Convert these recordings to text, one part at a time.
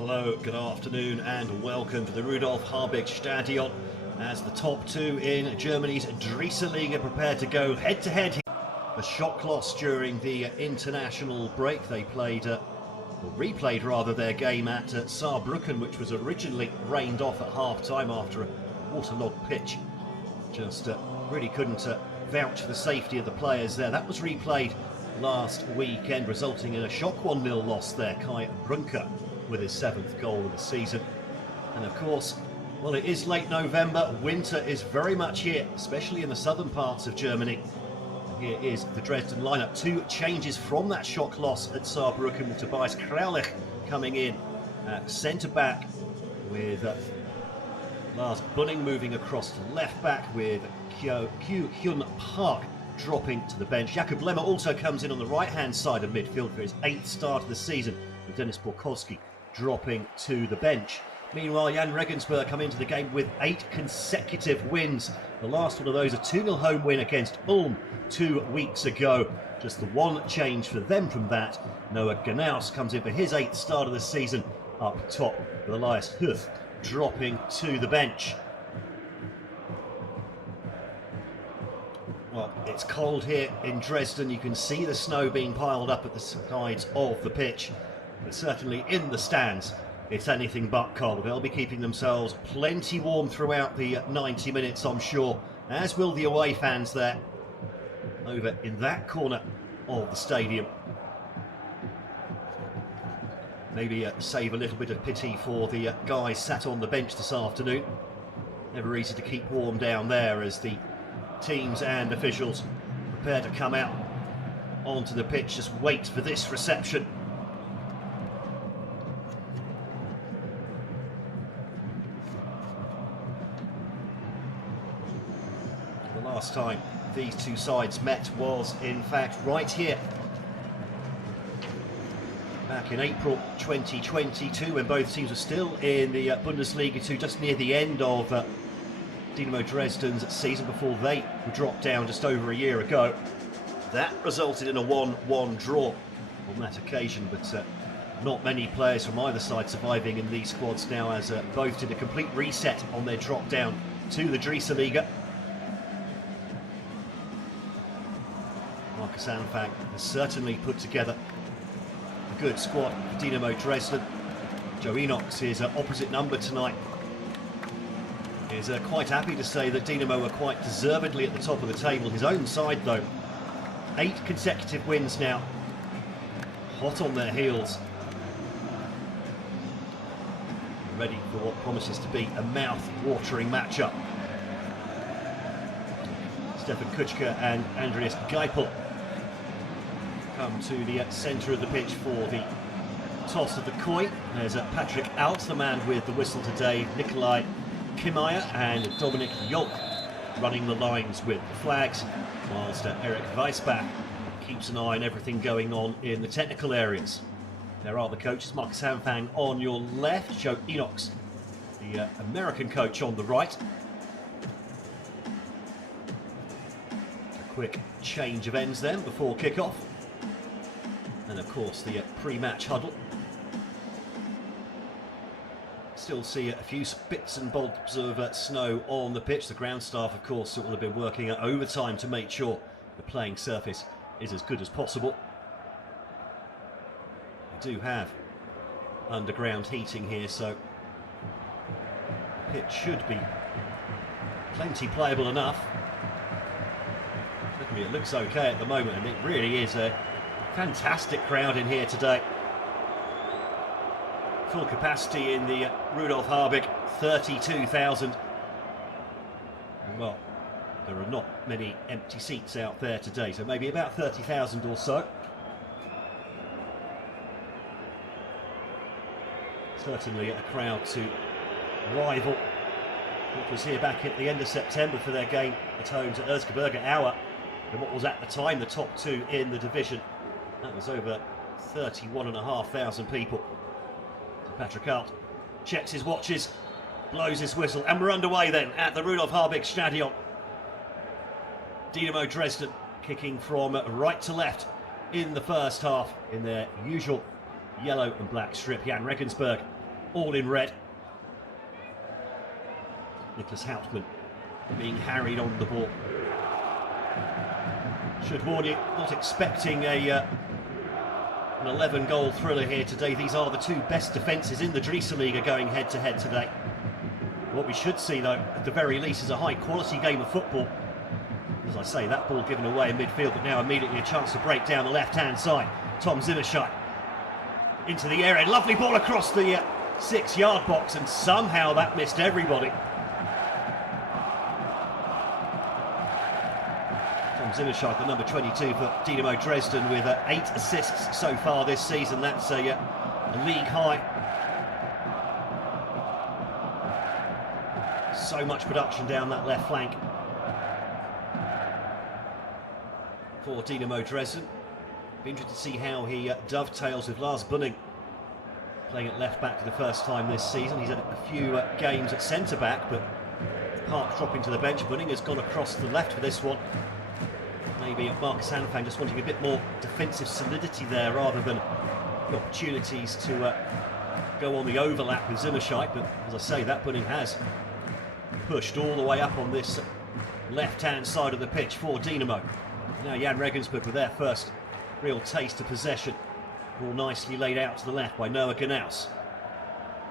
Hello, good afternoon and welcome to the Rudolf Harbig Stadion as the top two in Germany's Dresden League are prepared to go head-to-head. The shock loss during the international break. They replayed rather their game at Saarbrücken, which was originally rained off at half-time after a waterlogged pitch. Just really couldn't vouch for the safety of the players there. That was replayed last weekend, resulting in a shock 1-0 loss there. Kai Brunker with his 7th goal of the season. And of course, well, it is late November. Winter is very much here, especially in the southern parts of Germany. And here is the Dresden lineup. Two changes from that shock loss at Saarbrücken, with Tobias Kraulich coming in at centre-back, with Lars Bunning moving across to left-back, with Hyun Park dropping to the bench. Jakub Lemmer also comes in on the right-hand side of midfield for his 8th start of the season, with Dennis Borkowski dropping to the bench. Meanwhile, Jahn Regensburg come into the game with 8 consecutive wins. The last one of those, a 2-0 home win against Ulm 2 weeks ago. Just the one change for them from that. Noah Gnaus comes in for his 8th start of the season up top, with Elias Huth dropping to the bench. Well, it's cold here in Dresden. You can see the snow being piled up at the sides of the pitch. But certainly in the stands, it's anything but cold. They'll be keeping themselves plenty warm throughout the 90 minutes, I'm sure, as will the away fans there over in that corner of the stadium. Maybe save a little bit of pity for the guys sat on the bench this afternoon. Never easy to keep warm down there as the teams and officials prepare to come out onto the pitch. Just wait for this reception. The last time these two sides met was in fact right here back in April 2022, when both teams were still in the Bundesliga 2, just near the end of Dynamo Dresden's season before they were dropped down just over a year ago. That resulted in a 1-1 draw on that occasion, but not many players from either side surviving in these squads now, as both did a complete reset on their drop down to the Dresden Liga. Markus Anfang has certainly put together a good squad for Dynamo Dresden. Joe Enochs is opposite number tonight. Is quite happy to say that Dynamo are quite deservedly at the top of the table. His own side, though, 8 consecutive wins now, hot on their heels, ready for what promises to be a mouth-watering matchup. Stefan Kuchka and Andreas Geipel come to the centre of the pitch for the toss of the coin. There's Patrick Alt, the man with the whistle today, Nikolai Kimmeier and Dominik Jolk running the lines with the flags, whilst Eric Weisbach keeps an eye on everything going on in the technical areas. There are the coaches, Markus Anfang on your left, Joe Enochs, the American coach, on the right. A quick change of ends then before kick-off. And of course the pre-match huddle. Still see a few bits and bobs of snow on the pitch. The ground staff, of course, will have been working at overtime to make sure the playing surface is as good as possible. We do have underground heating here, so the pitch should be plenty playable enough. Certainly it looks okay at the moment, and it really is a fantastic crowd in here today. Full capacity in the Rudolf Harbig, 32,000. Well, there are not many empty seats out there today, so maybe about 30,000 or so. Certainly a crowd to rival what was here back at the end of September for their game at home to Erzgebirge Aue, and what was at the time the top two in the division. That was over 31,500 people. Patrick Alt checks his watches, blows his whistle, and we're underway then at the Rudolf Harbig Stadion. Dynamo Dresden kicking from right to left in the first half in their usual yellow and black strip. Jahn Regensburg all in red. Nicholas Hauptmann being harried on the ball. Should warn you, not expecting an 11-goal thriller here today. These are the two best defences in the Dresden going head-to-head today. What we should see, though, at the very least, is a high-quality game of football. As I say, that ball given away in midfield, but now immediately a chance to break down the left-hand side. Tom Zimmerscheid into the area. Lovely ball across the 6-yard box, and somehow that missed everybody. Tom Zimmerscheid, the number 22 for Dynamo Dresden, with 8 assists so far this season. That's a league high. So much production down that left flank for Dynamo Dresden. Be interested to see how he dovetails with Lars Bunning, playing at left back for the first time this season. He's had a few games at centre back, but Park dropping to the bench. Bunning has gone across to the left for this one. Maybe Marcus Hanfang just wanting a bit more defensive solidity there rather than the opportunities to go on the overlap with Zimmerscheid. But as I say, that Bunning has pushed all the way up on this left-hand side of the pitch for Dynamo. Now Jahn Regensburg with their first real taste of possession. All nicely laid out to the left by Noah Gnaus.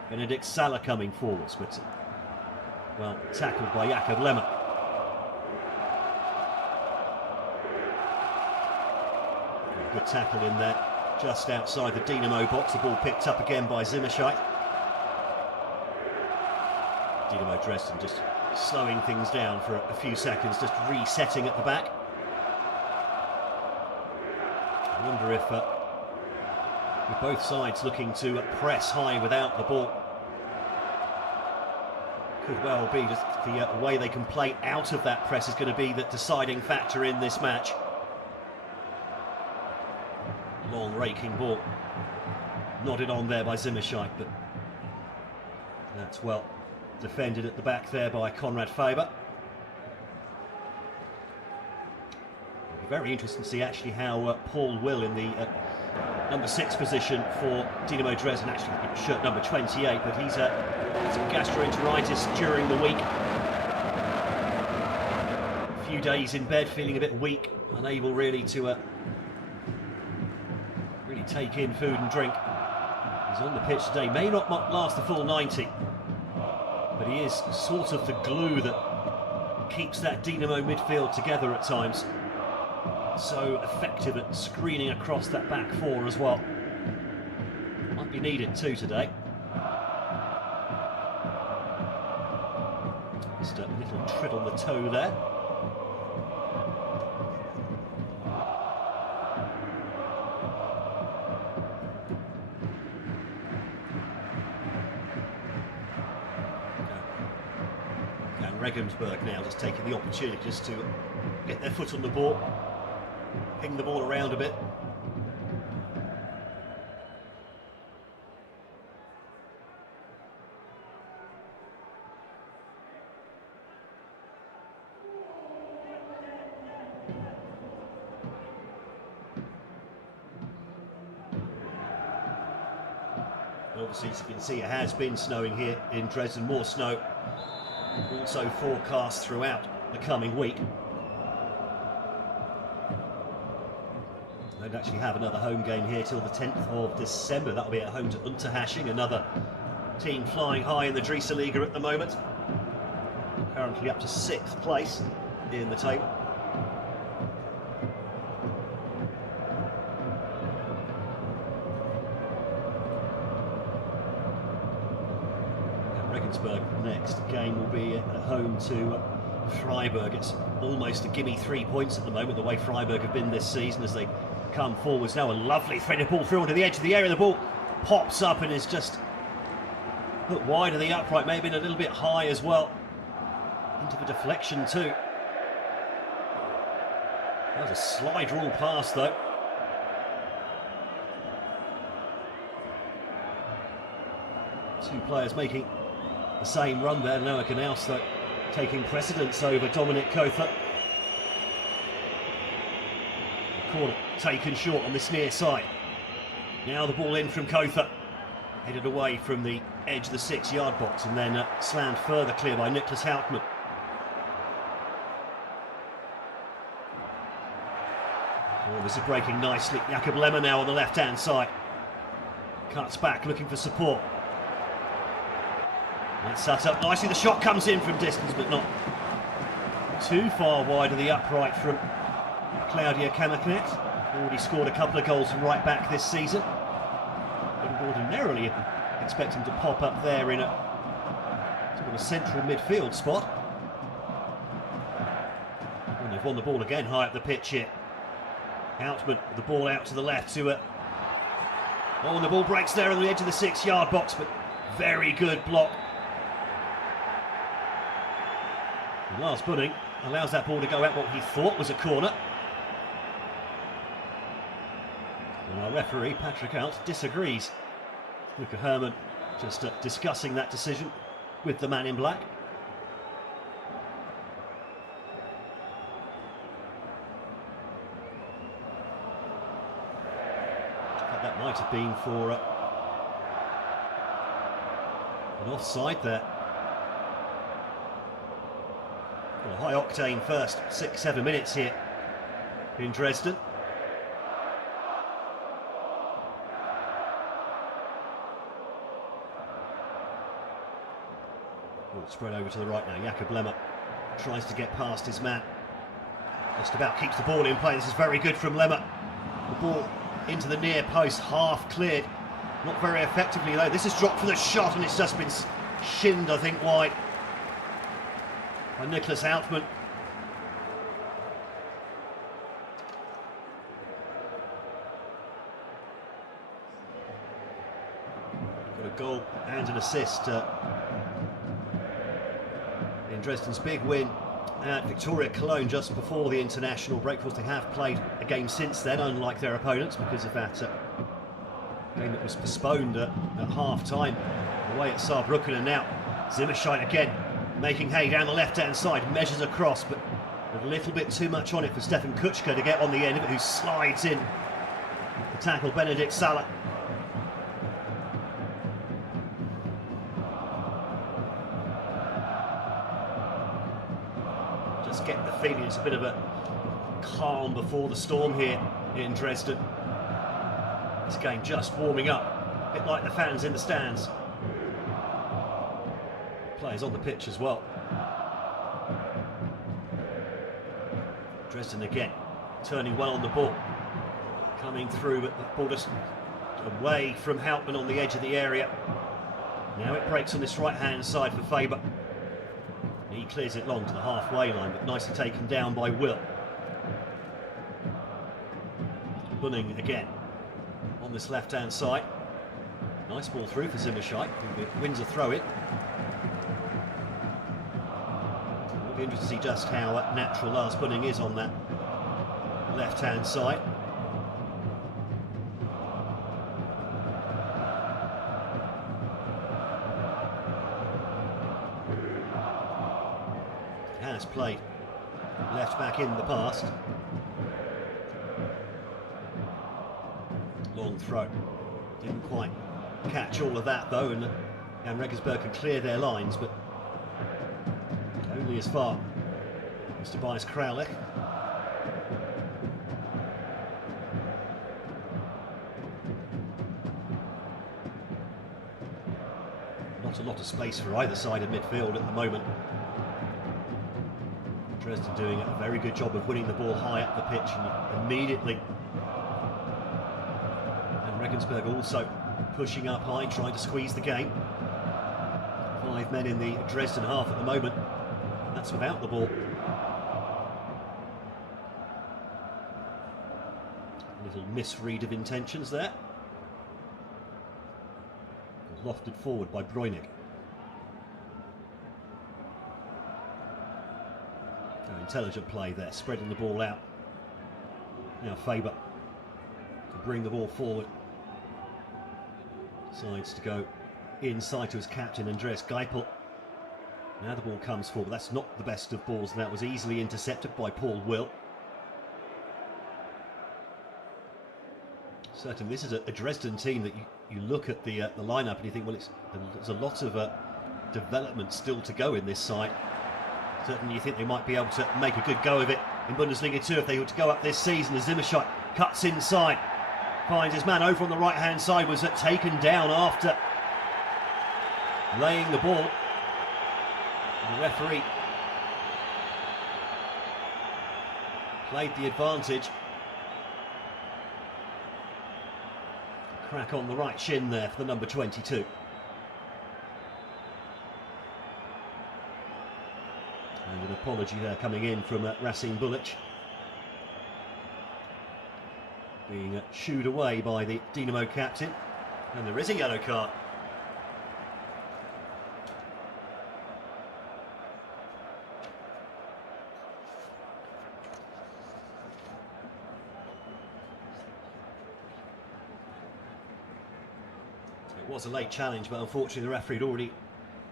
Benedikt Salah coming forwards, but well tackled by Jakob Lemmer. Good tackle in there, just outside the Dynamo box. The ball picked up again by Zimmerscheid. Dynamo Dresden just slowing things down for a few seconds, just resetting at the back. I wonder if with both sides looking to press high without the ball, could well be just the way they can play out of that press is going to be the deciding factor in this match. Long raking ball, nodded on there by Zimmerscheid, but that's well defended at the back there by Konrad Faber. It'll be very interesting to see actually how Paul Will in the number 6 position for Dynamo Dresden, actually shirt number 28, but he's had some gastroenteritis during the week. A few days in bed, feeling a bit weak, unable really to take in food and drink. He's on the pitch today, may not last the full 90, but he is sort of the glue that keeps that Dynamo midfield together at times. So effective at screening across that back four as well. Might be needed too today. Just a little tread on the toe there. Regensburg now just taking the opportunity just to get their foot on the ball, ping the ball around a bit. Obviously, as you can see, it has been snowing here in Dresden, more snow also forecast throughout the coming week. They don't actually have another home game here till the 10th of December. That'll be at home to Unterhaching, another team flying high in the Dresden at the moment. Currently up to 6th place in the table. Regensburg next game will be at home to Freiburg. It's almost a gimme 3 points at the moment, the way Freiburg have been this season as they come forwards. Now a lovely threaded ball through onto the edge of the area. The ball pops up and is just put wide of the upright, maybe a little bit high as well. Into the deflection too. That was a slide rule pass though. Two players making the same run there. Noah Gnaus though taking precedence over Dominic Kother. Corner taken short on this near side. Now the ball in from Kother. Headed away from the edge of the 6-yard box and then slammed further clear by Niklas Hauptmann. Oh, this is breaking nicely. Jakob Lemmer now on the left-hand side. Cuts back, looking for support. That's set up nicely. The shot comes in from distance, but not too far wide of the upright from Claudia Kammerknecht. Already scored a couple of goals from right back this season. Wouldn't ordinarily expect him to pop up there in a central midfield spot. And they've won the ball again high up the pitch here. Hauptmann with the ball out to the left to oh, and the ball breaks there on the edge of the 6-yard box, but very good block. And Lars Bunning allows that ball to go out what he thought was a corner. And our referee, Patrick Alt, disagrees. Luca Herrmann just discussing that decision with the man in black. That might have been for an offside there. Well, a high-octane first 6-7 minutes here in Dresden. Spread over to the right now. Jakob Lemmer tries to get past his man. Just about keeps the ball in play. This is very good from Lemmer. The ball into the near post, half cleared. Not very effectively though. This is dropped for the shot and it's just been shinned, I think, wide by Niklas Hauptmann. Got a goal and an assist in Dresden's big win at Victoria Cologne just before the international break. Of course, they have played a game since then, unlike their opponents, because of that game that was postponed at half-time away at Saarbrücken. And now Zimmerscheid again making hay down the left-hand side, measures across, but a little bit too much on it for Stefan Kuchka to get on the end of it, who slides in to tackle Benedikt Salah. Get the feeling it's a bit of a calm before the storm here in Dresden. This game just warming up, a bit like the fans in the stands. Players on the pitch as well. Dresden again, turning well on the ball. Coming through, but the ball just away from Hauptmann on the edge of the area. Now it breaks on this right-hand side for Faber. He clears it long to the halfway line, but nicely taken down by Will. Bunning again on this left-hand side. Nice ball through for Zimmerscheid, who wins a throw-in. It'll be interesting to see just how natural Lars Bunning is on that left-hand side. Has played left back in the past. Long throw. Didn't quite catch all of that though, and Jahn Regensburg can clear their lines, but only as far as Tobias Kraulich. Not a lot of space for either side of midfield at the moment. Dresden doing a very good job of winning the ball high up the pitch and immediately. And Regensburg also pushing up high, trying to squeeze the game. 5 men in the Dresden half at the moment. That's without the ball. A little misread of intentions there. Lofted forward by Breunig. Intelligent play there, spreading the ball out. Now Faber to bring the ball forward. Decides to go inside to his captain, Andreas Geipel. Now the ball comes forward. That's not the best of balls, and that was easily intercepted by Paul Will. Certainly, this is a Dresden team that you look at the lineup and you think, well, there's a lot of development still to go in this side. Certainly, you think they might be able to make a good go of it in Bundesliga 2 if they were to go up this season. As Zimmerscheit cuts inside, finds his man over on the right-hand side, was taken down after laying the ball. The referee played the advantage. Crack on the right shin there for the number 22. And an apology there coming in from Racine Bulic. Being shooed away by the Dynamo captain. And there is a yellow card. It was a late challenge, but unfortunately the referee had already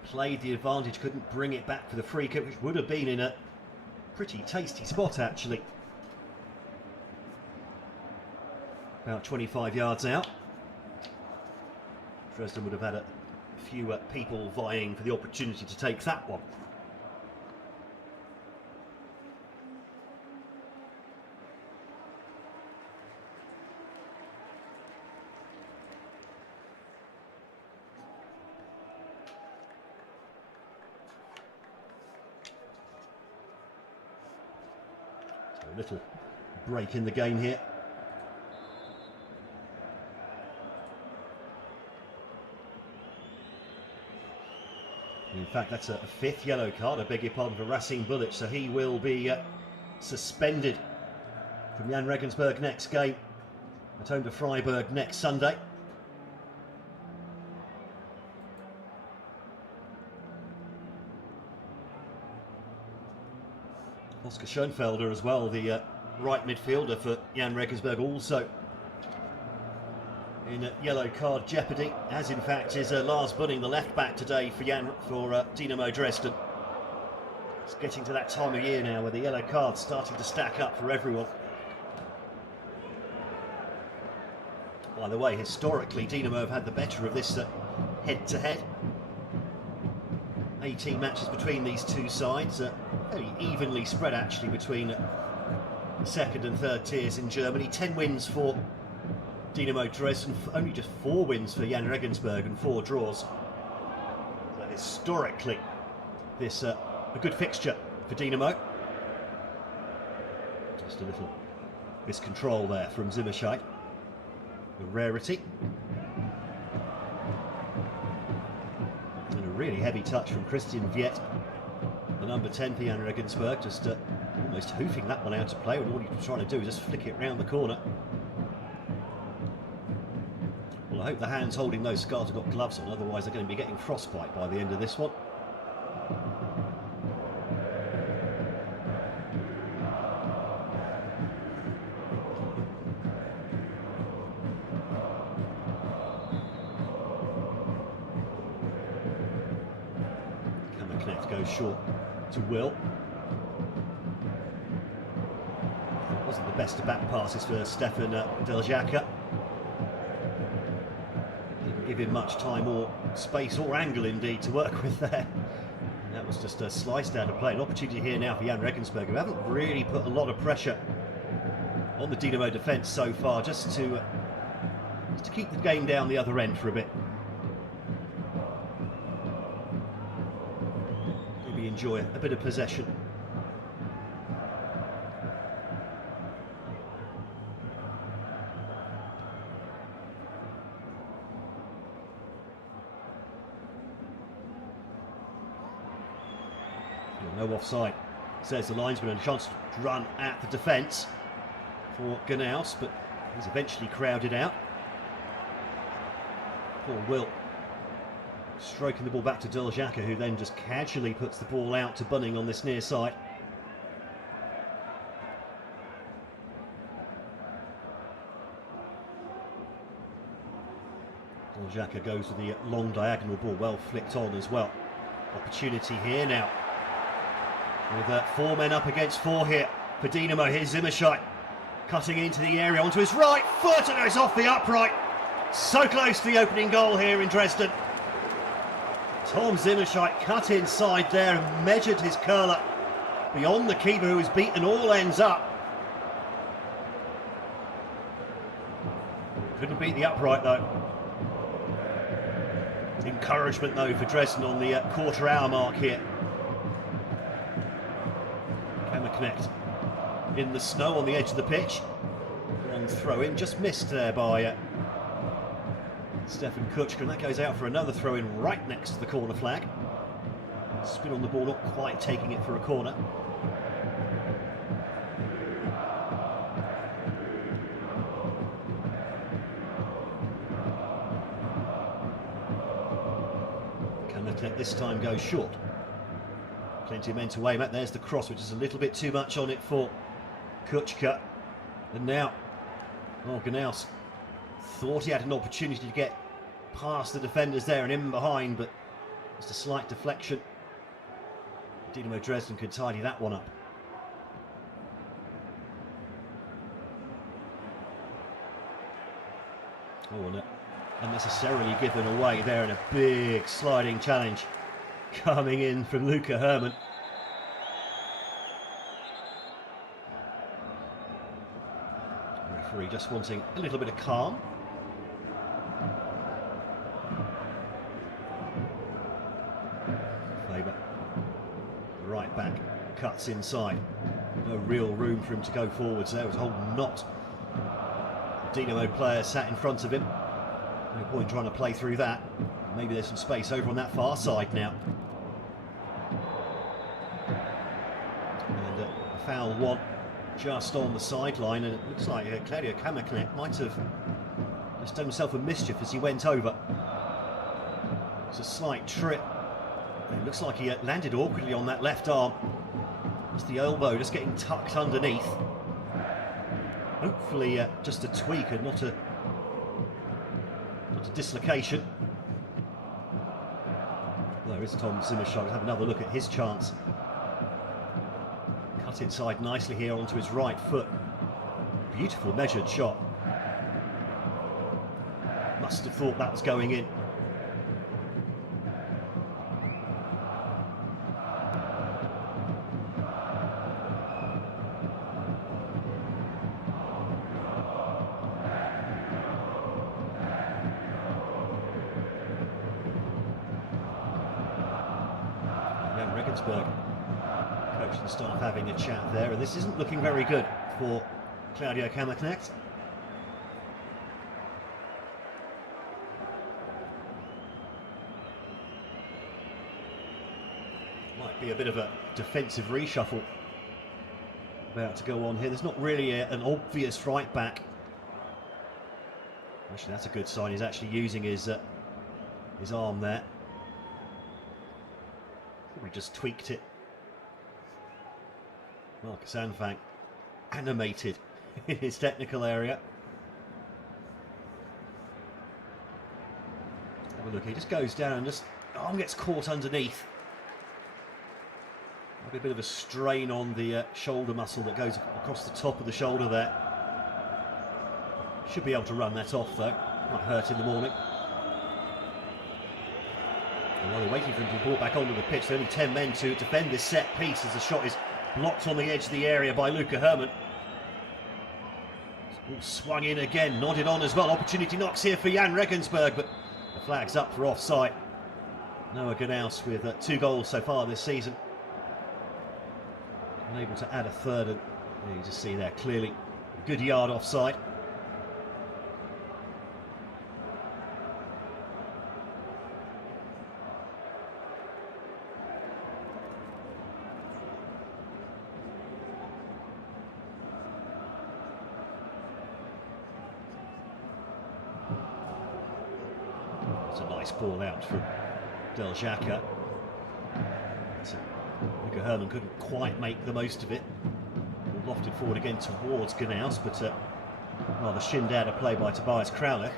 played the advantage, couldn't bring it back for the free kick, which would have been in a pretty tasty spot actually. About 25 yards out. Dresden would have had a few people vying for the opportunity to take that one. So a little break in the game here. In fact, that's a fifth yellow card, I beg your pardon, for Racine Bulic, so he will be suspended from Jahn Regensburg next game, at home to Freiburg next Sunday. Oskar Schoenfelder as well, the right midfielder for Jahn Regensburg, also in yellow card jeopardy, as in fact is Lars Bunning, the left back today for Dynamo Dresden. It's getting to that time of year now where the yellow card's starting to stack up for everyone. By the way, historically Dynamo have had the better of this head-to-head. 18 matches between these two sides, fairly evenly spread actually between the second and third tiers in Germany. 10 wins for Dynamo Dresden, only just 4 wins for Jahn Regensburg and 4 draws. So historically, this a good fixture for Dynamo. Just a little miscontrol there from Zimmerscheit, a rarity. And a really heavy touch from Christian Viet, the number 10 for Jahn Regensburg, just almost hoofing that one out to play, when all he was trying to do is just flick it round the corner. Well, I hope the hands holding those scarves have got gloves on, otherwise they're going to be getting frostbite by the end of this one. Kammerknecht goes short to Will. It wasn't the best of back passes for Stefan Deljaka. Give him much time or space or angle indeed to work with there. That was just a sliced out of play. An opportunity here now for Jahn Regensburg, who haven't really put a lot of pressure on the Dynamo defence so far, just to keep the game down the other end for a bit. Maybe enjoy a bit of possession. No offside, says the linesman, and a chance to run at the defence for Gnaus, but he's eventually crowded out. Poor Will stroking the ball back to Deljaka, who then just casually puts the ball out to Bunning on this near side. Deljaka goes with the long diagonal ball, well flicked on as well. Opportunity here now, with 4 men up against 4 here for Dynamo. Here's Zimmerscheit, Cutting into the area onto his right foot, and it's off the upright. So close to the opening goal here in Dresden. Tom Zimmerscheit cut inside there and measured his curler beyond the keeper, who was beaten all ends up. Couldn't beat the upright though. Encouragement though for Dresden on the quarter hour mark here. Hammerknecht in the snow on the edge of the pitch. Long throw in, just missed there by Stefan Kutschke, and that goes out for another throw in right next to the corner flag. Spin on the ball, not quite taking it for a corner. Hammerknecht this time goes short. Plenty of men to aim at. There's the cross, which is a little bit too much on it for Kutschke. And now, Gnaus thought he had an opportunity to get past the defenders there and in behind, but just a slight deflection. Dynamo Dresden could tidy that one up. Oh, no. Unnecessarily given away there, and a big sliding challenge coming in from Luca Herrmann. Referee just wanting a little bit of calm. Faber, right back, cuts inside. No real room for him to go forwards there. There was a whole knot of Dynamo players sat in front of him. No point trying to play through that. Maybe there's some space over on that far side now. And a foul one just on the sideline, and it looks like Claudio Hammerknecht might have just done himself a mischief as he went over. It's a slight trip. It looks like he landed awkwardly on that left arm. Just the elbow just getting tucked underneath. Hopefully just a tweak and not a dislocation. There is Tom Zimmerscheit. We'll have another look at his chance. Cut inside nicely here onto his right foot. Beautiful measured shot. Must have thought that was going in. Jahn Regensburg, coach and staff having a chat there, and this isn't looking very good for Claudio Hammerknecht. Might be a bit of a defensive reshuffle about to go on here. There's not really an obvious right back. Actually, that's a good sign. He's actually using his arm there. Probably just tweaked it. Marcus Anfang, animated in his technical area. Have a look. He just goes down and just arm gets caught underneath. Might be a bit of a strain on the shoulder muscle that goes across the top of the shoulder there. Should be able to run that off though. Might hurt in the morning. And while they're waiting for him to be brought back onto the pitch, there are only 10 men to defend this set piece as the shot is blocked on the edge of the area by Luca Herrmann. All swung in again, nodded on as well. Opportunity knocks here for Jahn Regensburg, but the flag's up for offside. Noah Gnaus with 2 goals so far this season. Unable to add a third, and you just see there clearly a good yard offside. It's a nice ball out from Del Xhaka. Luca Herrmann couldn't quite make the most of it. Lofted forward again towards Gnaus, but rather shinned out a play by Tobias Kraulich.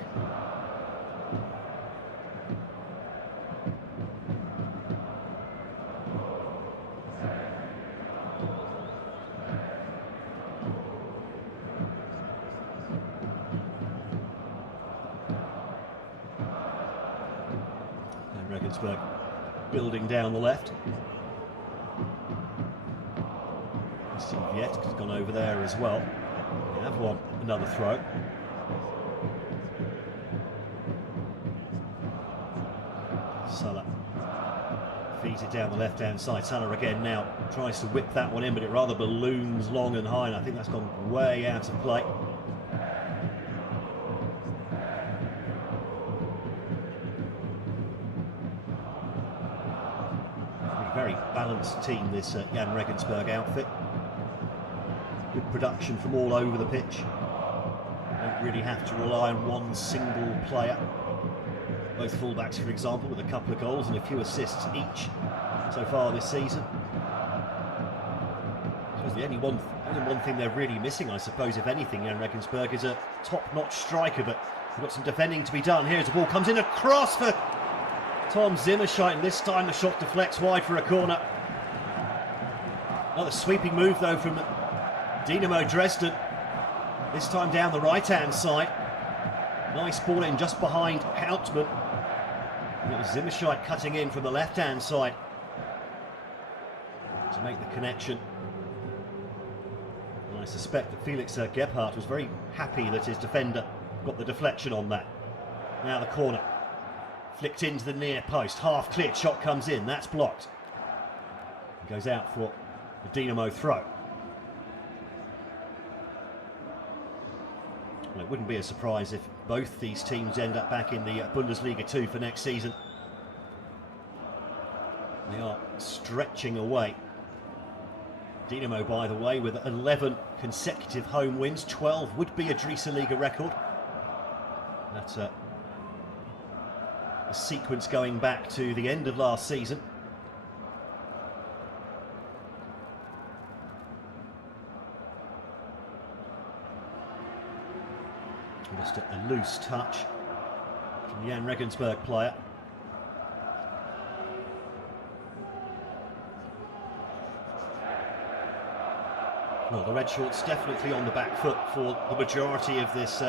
Regensburg building down the left. Viet has gone over there as well. They have won another throw. Salah feeds it down the left-hand side. Salah again now tries to whip that one in, but it rather balloons long and high, and I think that's gone way out of play. A very balanced team, this Jahn Regensburg outfit. Good production from all over the pitch. Don't really have to rely on one single player. Both fullbacks, for example, with a couple of goals and a few assists each so far this season. So the only one thing they're really missing, I suppose, if anything, Jahn Regensburg, is a top-notch striker, but they've got some defending to be done. Here's the ball, comes in across for Tom Zimmerscheit, and this time the shot deflects wide for a corner. Another sweeping move, though, from Dynamo Dresden, this time down the right-hand side. Nice ball in just behind Hauptmann. And it was Zimmerscheit cutting in from the left-hand side to make the connection. And I suspect that Felix Gebhardt was very happy that his defender got the deflection on that. Now the corner, flicked into the near post, half-cleared, shot comes in, that's blocked. It goes out for the Dynamo throw. Well, it wouldn't be a surprise if both these teams end up back in the Bundesliga 2 for next season. They are stretching away. Dynamo, by the way, with 11 consecutive home wins, 12 would be a Dresden record. That's a sequence going back to the end of last season. Just a loose touch from the Jahn Regensburg player. Well, the red shorts definitely on the back foot for the majority of this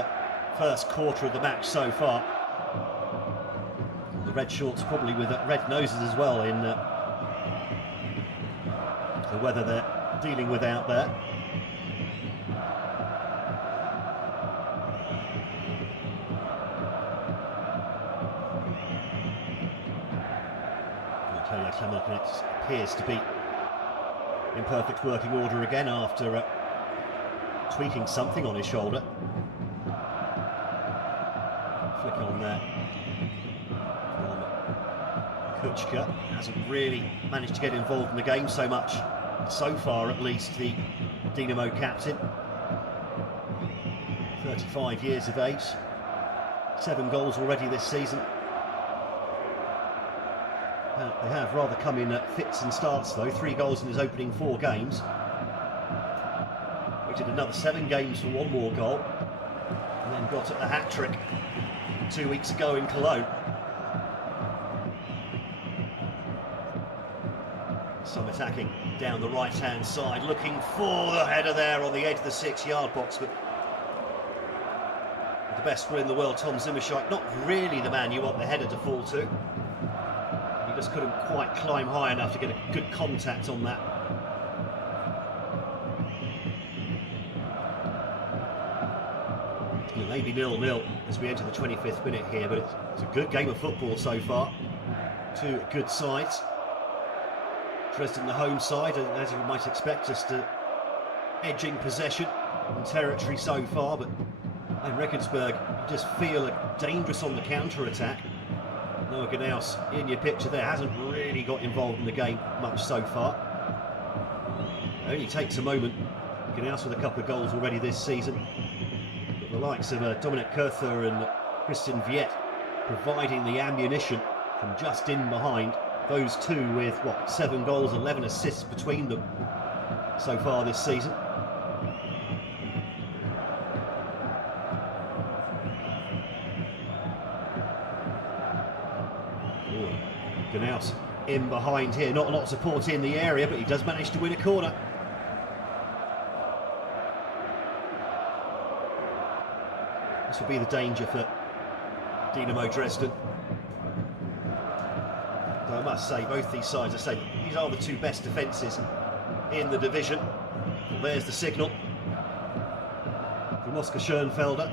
first quarter of the match so far. The red shorts probably with red noses as well in the weather they're dealing with out there. Appears to be in perfect working order again after tweaking something on his shoulder. Flick on there from Kuchka. Hasn't really managed to get involved in the game so much so far, at least, the Dynamo captain. 35 years of age, 7 goals already this season. They have rather come in fits and starts, though. 3 goals in his opening 4 games. Waited another 7 games for 1 more goal, and then got a hat-trick 2 weeks ago in Cologne. Some attacking down the right-hand side, looking for the header there on the edge of the 6-yard box, but with the best will in the world, Tom Zimmerscheit, not really the man you want the header to fall to. He just couldn't quite climb high enough to get a good contact on that. Maybe 0-0 as we enter the 25th minute here, but it's a good game of football so far. 2 good sides. Dresden, the home side, and as you might expect, just edging possession and territory so far, but in Regensburg, you just feel dangerous on the counter-attack. Noah Gnaus in your picture there hasn't really got involved in the game much so far. It only takes a moment. Gnaus with a couple of goals already this season. But the likes of Dominic Kurther and Christian Viet providing the ammunition from just in behind. Those 2 with, 7 goals, 11 assists between them so far this season. Gnaus in behind here, not a lot of support in the area, but he does manage to win a corner. This will be the danger for Dynamo Dresden. Though I must say, both these sides, these are the two best defences in the division. Well, there's the signal from Oscar Schoenfelder.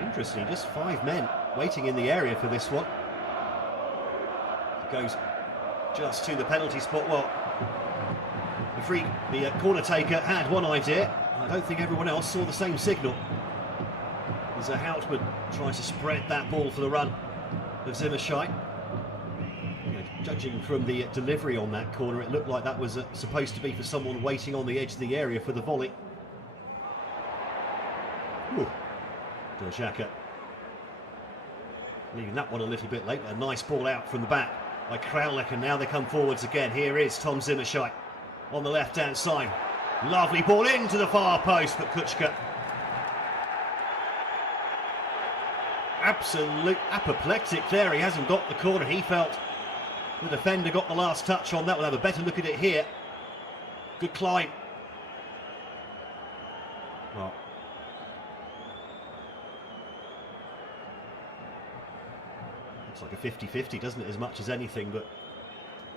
Interesting, just 5 men waiting in the area for this one. Goes just to the penalty spot. Well, the corner taker had one idea. I don't think everyone else saw the same signal. As Houtman tries to spread that ball for the run of Zimmerscheid. Judging from the delivery on that corner, it looked like that was supposed to be for someone waiting on the edge of the area for the volley. Dorjaka leaving that one a little bit late. A nice ball out from the back by Kraulik, and now they come forwards again. Here is Tom Zimmerscheid on the left-hand side. Lovely ball into the far post, but Kuchka absolute apoplectic there. He hasn't got the corner. He felt the defender got the last touch on that. We'll have a better look at it here. Good climb. Well, looks like a 50-50, doesn't it, as much as anything, but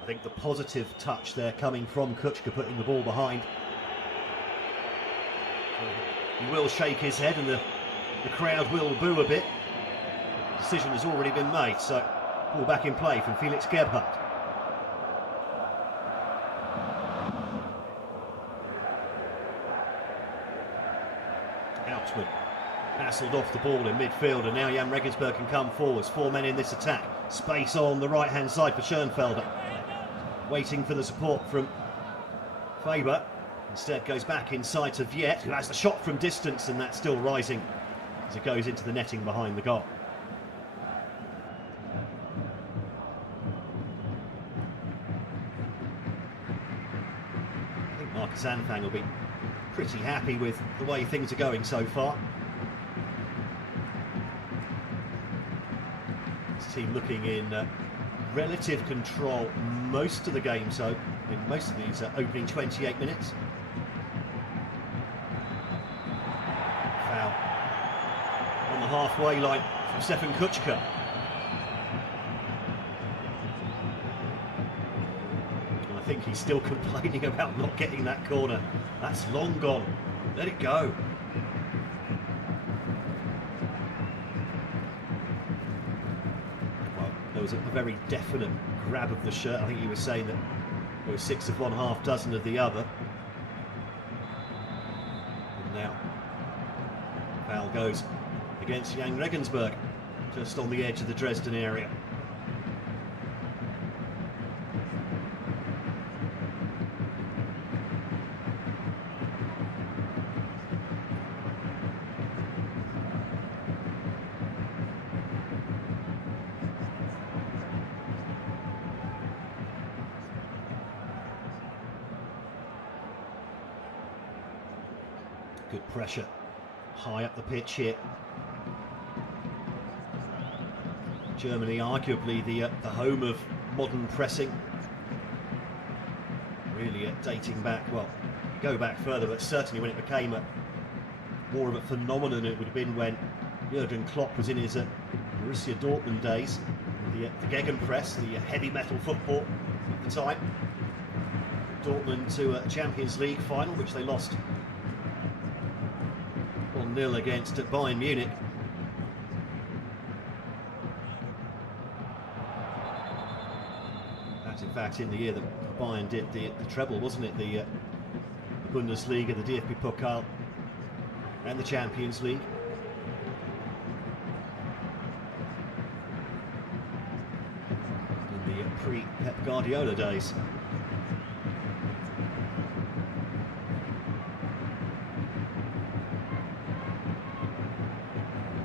I think the positive touch there coming from Kuchka, putting the ball behind. He will shake his head and the crowd will boo a bit. Decision has already been made, so ball back in play from Felix Gebhardt. Houtman hassled off the ball in midfield, and now Jahn Regensburg can come forwards. 4 men in this attack. Space on the right-hand side for Schoenfelder. Waiting for the support from Faber. Instead goes back inside to Viet, who has the shot from distance, and that's still rising as it goes into the netting behind the goal. I think Marcus Anfang will be pretty happy with the way things are going so far. This team looking in relative control most of the game, so in most of these opening 28 minutes. Foul on the halfway line from Stefan Kuchka. I think he's still complaining about not getting that corner. That's long gone. Let it go. Well, there was a very definite grab of the shirt. I think he was saying that there was 6 of one, half dozen of the other. And now, foul goes against Jahn Regensburg, just on the edge of the Dresden area. Good pressure, high up the pitch here. Germany, arguably the home of modern pressing. Really dating back, well, go back further, but certainly when it became more of a phenomenon, it would have been when Jurgen Klopp was in his Borussia Dortmund days. The Gegenpress, the heavy metal football at the time. Dortmund to a Champions League final, which they lost 1-0 against Bayern Munich. That, in fact, in the year that Bayern did the treble, wasn't it? The Bundesliga, the DFB Pokal, and the Champions League. In the pre-Pep Guardiola days.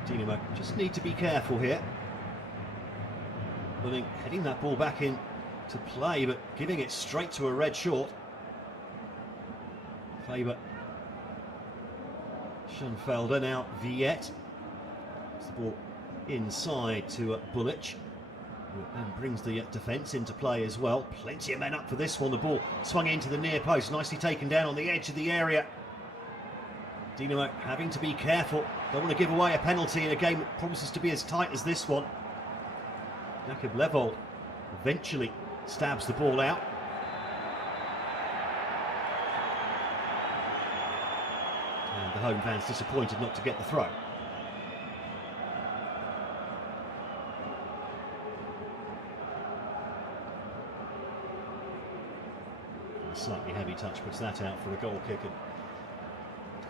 Dynamo just need to be careful here. I think heading that ball back in to play, but giving it straight to a red short. Faber, Schoenfelder, now Viet. It's the ball inside to Bulic, and brings the defence into play as well. Plenty of men up for this one. The ball swung into the near post, nicely taken down on the edge of the area. Dynamo having to be careful. Don't want to give away a penalty in a game that promises to be as tight as this one. Jakub Levold eventually stabs the ball out. And the home fans disappointed not to get the throw. A slightly heavy touch puts that out for a goal kick. And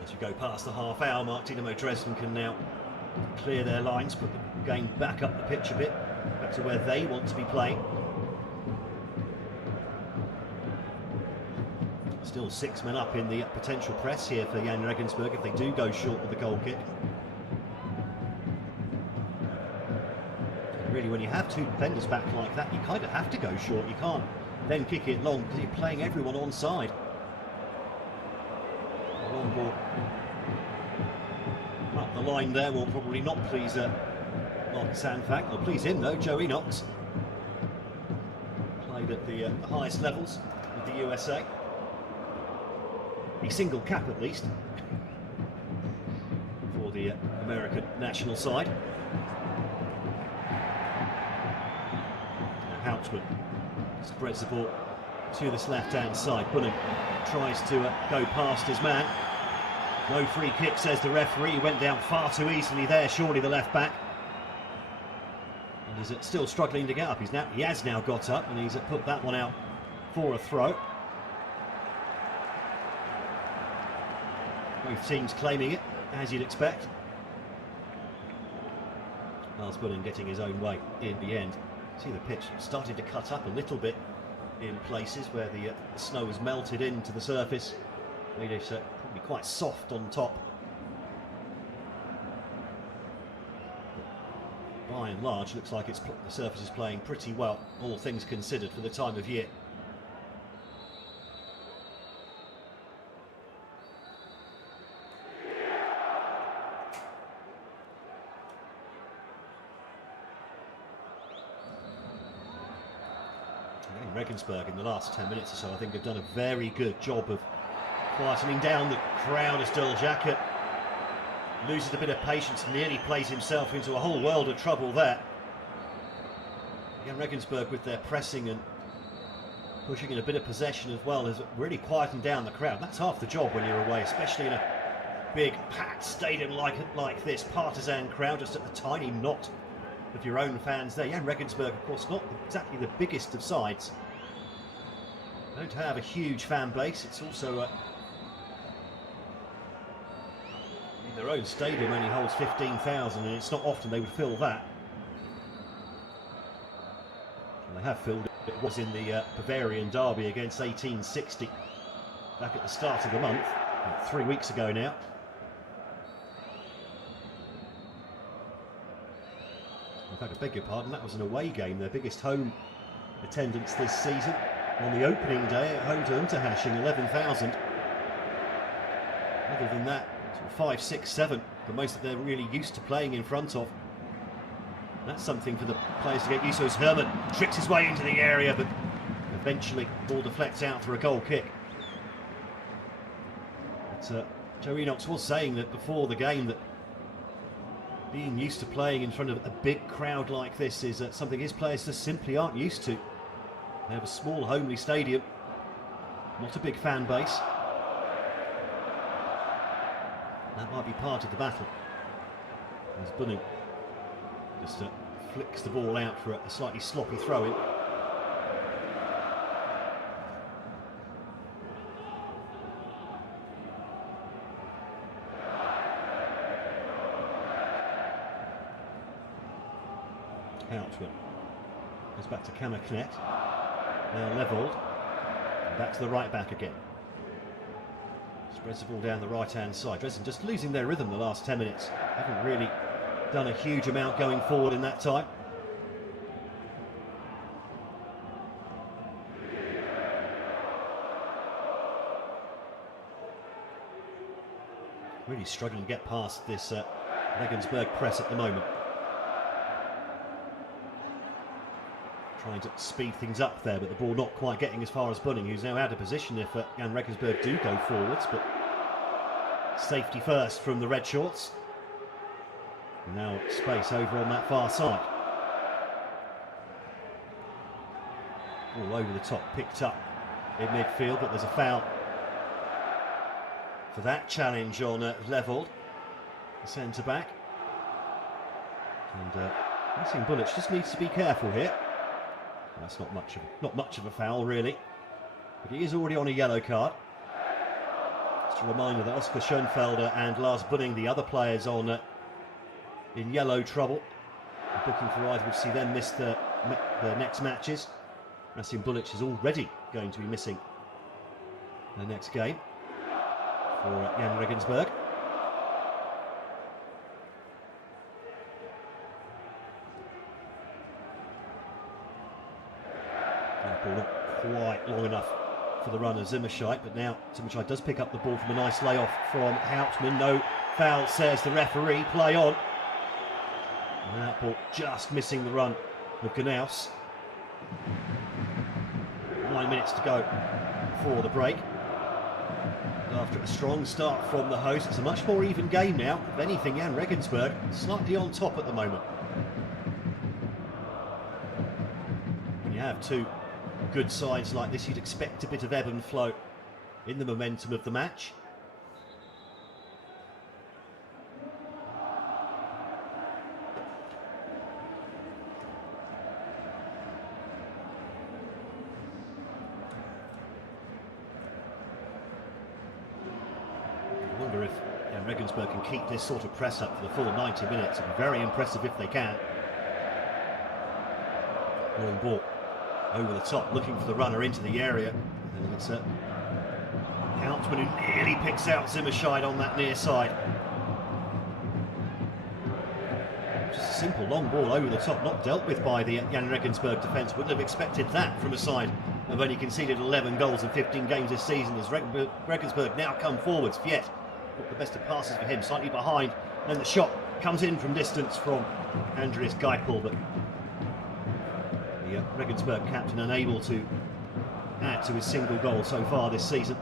as we go past the half-hour mark, Dynamo Dresden can now clear their lines, put the game back up the pitch a bit, back to where they want to be playing. Still 6 men up in the potential press here for Jahn Regensburg if they do go short with the goal kick. And really, when you have two defenders back like that, you kind of have to go short. You can't then kick it long because you're playing everyone onside. Long ball up the line there will probably not please Mark Sandfang. Will please him though. Joe Enochs played at the highest levels with the USA. A single cap at least for the American national side. Now Houchman spreads the ball to this left-hand side. Bunning tries to go past his man. No free kick, says the referee. He went down far too easily there, surely the left back. And is still struggling to get up. He has now got up and he's put that one out for a throw. Both teams claiming it, as you'd expect. Lars Bunning getting his own way in the end. See the pitch starting to cut up a little bit in places where the snow has melted into the surface. Made it probably quite soft on top. But by and large, looks like the surface is playing pretty well, all things considered, for the time of year. Regensburg in the last 10 minutes or so, I think, have done a very good job of quietening down the crowd as Jacket loses a bit of patience, nearly plays himself into a whole world of trouble there. Again, Regensburg with their pressing and pushing in a bit of possession as well has really quietened down the crowd. That's half the job when you're away, especially in a big packed stadium like this. Partisan crowd, just a tiny knot of your own fans there. Jahn Regensburg, of course, not exactly the biggest of sides. Don't have a huge fan base. It's also in their own stadium only holds 15,000, and it's not often they would fill that. And they have filled it. It was in the Bavarian derby against 1860 back at the start of the month, 3 weeks ago now. In fact, I beg your pardon, that was an away game, their biggest home attendance this season. On the opening day at home to Unterhaching, 11,000. Other than that, sort of 5, 6, 7, the most that they're really used to playing in front of. That's something for the players to get used to, as Herman tricks his way into the area, but eventually ball deflects out for a goal kick. But Joe Enochs was saying that before the game that being used to playing in front of a big crowd like this is something his players just simply aren't used to. They have a small homely stadium, not a big fan base. That might be part of the battle. As Bunning just flicks the ball out for a slightly sloppy throw-in. Houchman goes back to Kamaknet. Now Levold, back to the right back again. Spreads the ball down the right-hand side. Dresden just losing their rhythm the last 10 minutes. Haven't really done a huge amount going forward in that time. Really struggling to get past this Regensburg press at the moment. Trying to speed things up there, but the ball not quite getting as far as Bunning, who's now out of position if Jahn Regensburg do go forwards, but Safety first from the red shorts. Now space over on that far side. All over the top, picked up in midfield, but there's a foul for that challenge on levelled. The centre back. And missing Bullich just needs to be careful here. That's not much of a foul really, but he is already on a yellow card. Just a reminder that Oscar Schoenfelder and Lars Bunning, the other players on in yellow trouble. The booking for either would see them miss the next matches. Rasim Bullich is already going to be missing the next game for Jahn Regensburg. Ball not quite long enough for the run of Zimmerscheit, but now Zimmerscheit does pick up the ball from a nice layoff from Hauptmann. No foul, says the referee. Play on. And that ball just missing the run of Gnaus. 9 minutes to go before the break. After a strong start from the host, it's a much more even game now. If anything, Jahn Regensburg slightly on top at the moment. When you have two good sides like this, you'd expect a bit of ebb and flow in the momentum of the match. I wonder if Regensburg can keep this sort of press up for the full 90 minutes. It'd be very impressive if they can. Long ball over the top, looking for the runner into the area, and it's Hauptmann who nearly picks out Zimmerscheit on that near side. Just a simple long ball over the top, not dealt with by the Jahn Regensburg defence. Wouldn't have expected that from a side have only conceded 11 goals in 15 games this season. As Regensburg now come forwards, Fiet, the best of passes for him, slightly behind, and the shot comes in from distance from Andreas Geipel, but the Regensburg captain unable to add to his single goal so far this season.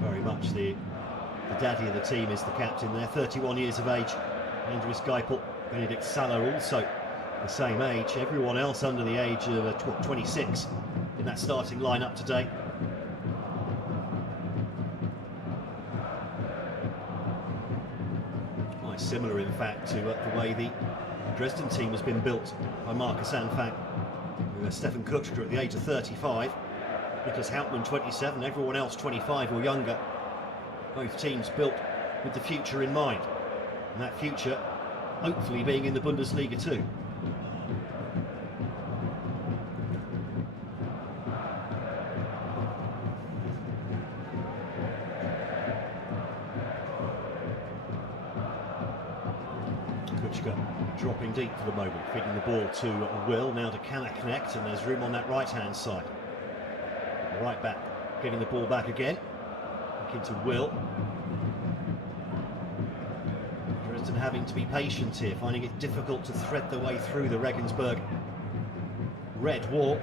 Very much the daddy of the team is the captain there, 31 years of age. Andreas Geipel, Benedikt Salah also the same age. Everyone else under the age of 26 in that starting lineup today. Quite similar, in fact, to the way the Dresden team has been built by Marcus Anfang. Stefan Kutschke at the age of 35, Niklas Hauptmann 27, everyone else 25 or younger. Both teams built with the future in mind, and that future hopefully being in the Bundesliga too. Kutschke dropping deep for the moment, feeding the ball to Will, now to Kammerknecht, and there's room on that right hand side. The right back getting the ball back again, back into Will. Dresden having to be patient here, finding it difficult to thread their way through the Regensburg red wall.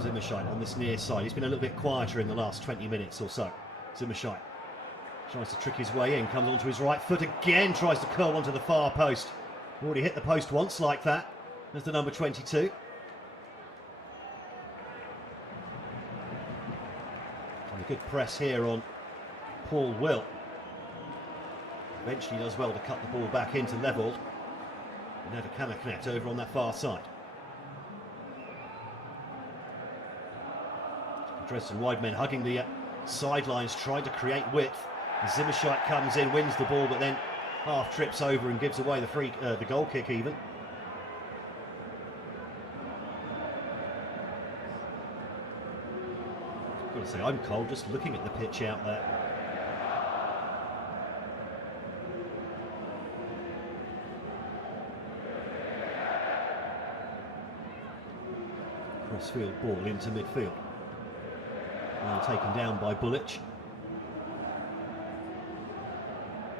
Zimmerscheit on this near side, he's been a little bit quieter in the last 20 minutes or so. Zimmerscheit tries to trick his way in, comes onto his right foot again, tries to curl onto the far post. Already hit the post once like that. There's the number 22. And a good press here on Paul Will. Eventually does well to cut the ball back into levelled. And now to Kammerknecht over on that far side. Dresden wide men hugging the sidelines, trying to create width. Zimmerscheit comes in, wins the ball, but then half trips over and gives away the goal kick even. I've got to say, I'm cold just looking at the pitch out there. Crossfield ball into midfield. Now taken down by Bullich.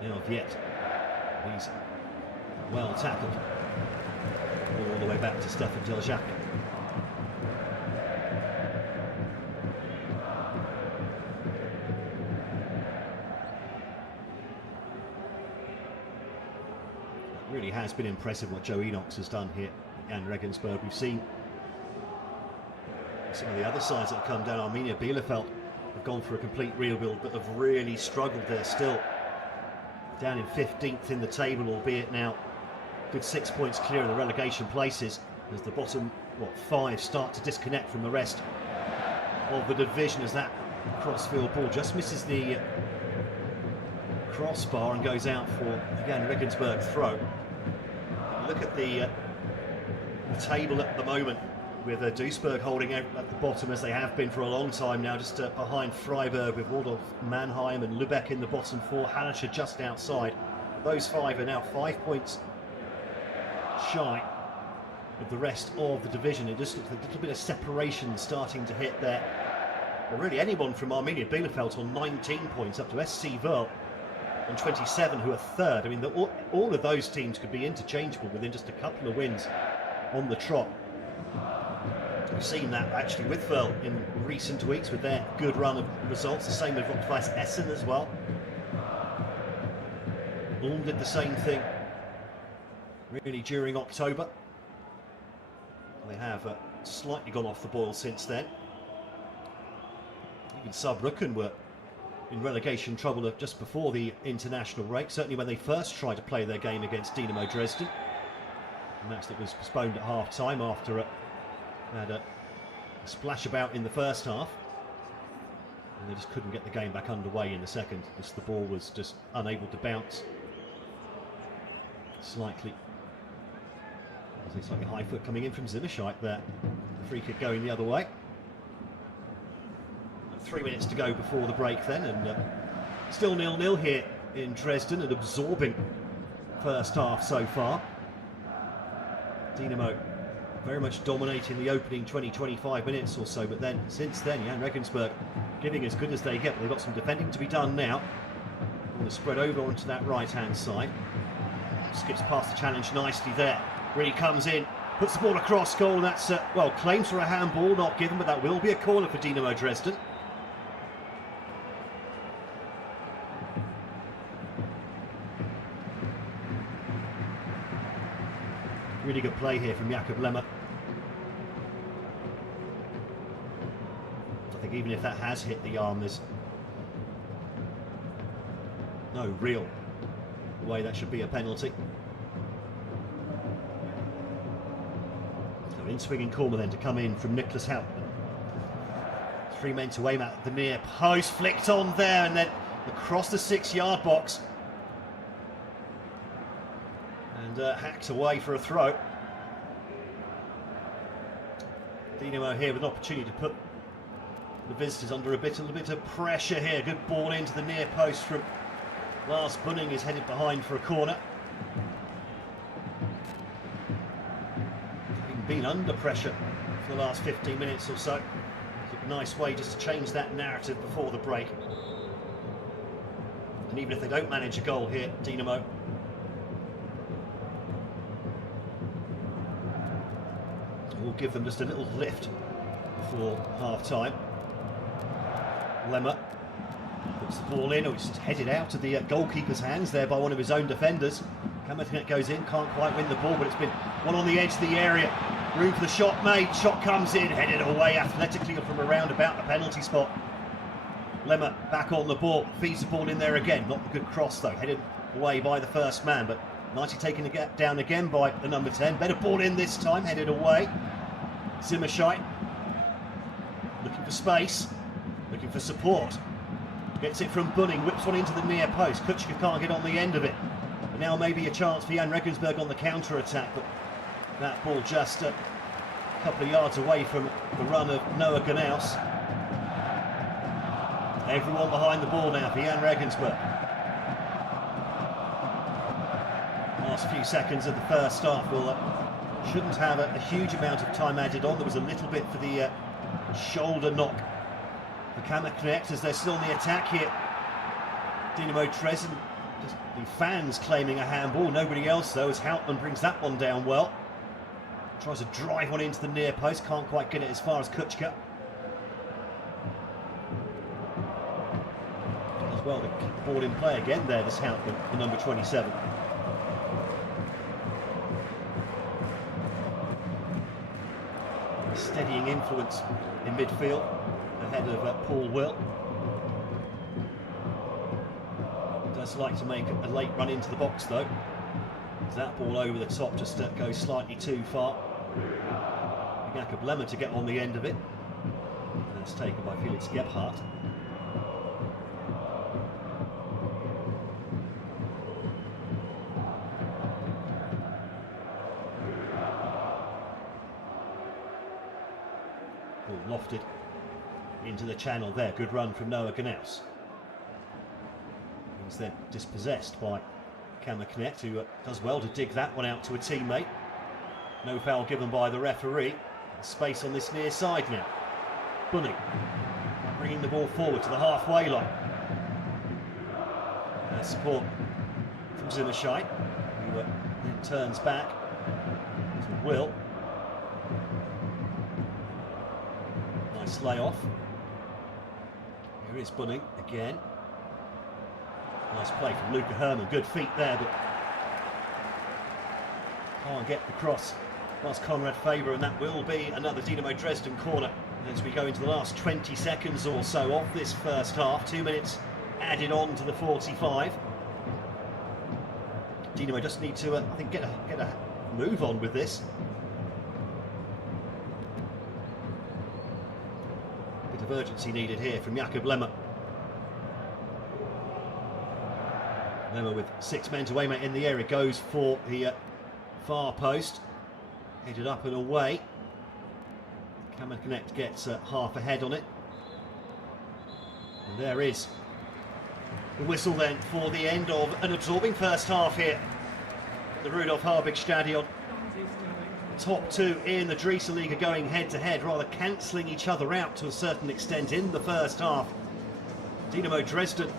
Now Viet, he's well tackled. Ball all the way back to Stefan Diljak. It really has been impressive what Joe Enochs has done here at Jahn Regensburg. We've seen some of the other sides that have come down. Arminia Bielefeld have gone for a complete rebuild, but have really struggled. They're still down in 15th in the table, albeit now good 6 points clear of the relegation places, as the bottom, 5 start to disconnect from the rest of the division, as that crossfield ball just misses the crossbar and goes out for, again, Regensburg throw. Look at the table at the moment, with Duisburg holding out at the bottom, as they have been for a long time now, just behind Freiburg, with Waldorf Mannheim and Lübeck in the bottom 4, Hannover just outside. Those 5 are now 5 points shy of the rest of the division. It just looks like a little bit of separation starting to hit there. But really anyone from Arminia Bielefeld on 19 points, up to SC Verl on 27, who are third. I mean, all of those teams could be interchangeable within just a couple of wins on the trot. We've seen that actually with Verl in recent weeks with their good run of results. The same with Rot-Weiss Essen as well. Ulm did the same thing really during October. They have slightly gone off the boil since then. Even Saarbrücken were in relegation trouble just before the international break, certainly when they first tried to play their game against Dynamo Dresden. A match that was postponed at half-time after had a splash about in the first half, and they just couldn't get the game back underway in the second, because the ball was just unable to bounce. Slightly high foot coming in from Zimmerscheit there. The free kick going the other way. 3 minutes to go before the break then, and still 0-0 here in Dresden, an absorbing first half so far. Dynamo very much dominating the opening 20-25 minutes or so, but then since then Jahn Regensburg giving as good as they get. But they've got some defending to be done now. Want to spread over onto that right hand side. Skips past the challenge nicely there. Really comes in, puts the ball across goal, and that's claims for a handball, not given, but that will be a corner for Dynamo Dresden. Really good play here from Jakob Lemmer. I think even if that has hit the arm, there's no real way that should be a penalty. So in swinging corner then to come in from Niklas Hauptmann. 3 men to aim at the near post, flicked on there and then across the 6-yard box. And hacked away for a throw. Dynamo here with an opportunity to put the visitors under a little bit of pressure here. Good ball into the near post from Lars Bunning, is headed behind for a corner. Been under pressure for the last 15 minutes or so. It's a nice way just to change that narrative before the break. And even if they don't manage a goal here, Dynamo, will give them just a little lift before half-time. Lemmer puts the ball in, it's headed out of the goalkeeper's hands there by one of his own defenders. Kamertinet goes in, can't quite win the ball, but it's been one on the edge of the area. Room for the shot made, shot comes in, headed away athletically from around about the penalty spot. Lemmer back on the ball, feeds the ball in there again, not a good cross though, headed away by the first man, but nicely taken down again by the number 10. Better ball in this time, headed away. Zimmerscheit looking for space, looking for support. Gets it from Bunning, whips one into the near post. Kutschke can't get on the end of it. But now maybe a chance for Jahn Regensburg on the counter-attack, but that ball just a couple of yards away from the run of Noah Gnaus. Everyone behind the ball now for Jahn Regensburg. Last few seconds of the first half will shouldn't have a huge amount of time added on. There was a little bit for the shoulder knock for Kamerknecht as they're still on the attack here. Dynamo Dresden, just the fans claiming a handball, nobody else though, as Hauptmann brings that one down well. Tries to drive one into the near post, can't quite get it as far as Kuchka. As well to keep the ball in play again there, this Houtman, the number 27. Steadying influence in midfield ahead of Paul Will. Does like to make a late run into the box though. That ball over the top just goes slightly too far. Jakob Lemmer to get on the end of it. And that's taken by Felix Gebhardt. Ball lofted into the channel there. Good run from Noah Gnaus. He's then dispossessed by Kammerknecht, who does well to dig that one out to a teammate. No foul given by the referee. Space on this near side now. Bunning bringing the ball forward to the halfway line. Support from Zimmerscheid, who then turns back to Will. Nice layoff. Here is Bunning again. Nice play from Luca Herrmann. Good feet there, but can't get the cross past Konrad Faber, and that will be another Dynamo Dresden corner as we go into the last 20 seconds or so of this first half. 2 minutes added on to the 45. Dynamo just need to, I think, get a move on with this. Bit of urgency needed here from Jakob Lemmer. Lemmer with 6 men to aim at in the area, goes for the far post. Headed up and away. Kammerknecht gets half ahead on it. And there is the whistle then for the end of an absorbing first half here at the Rudolf Harbig Stadion. The top two in the Dresden going head to head, rather cancelling each other out to a certain extent in the first half. Dynamo Dresden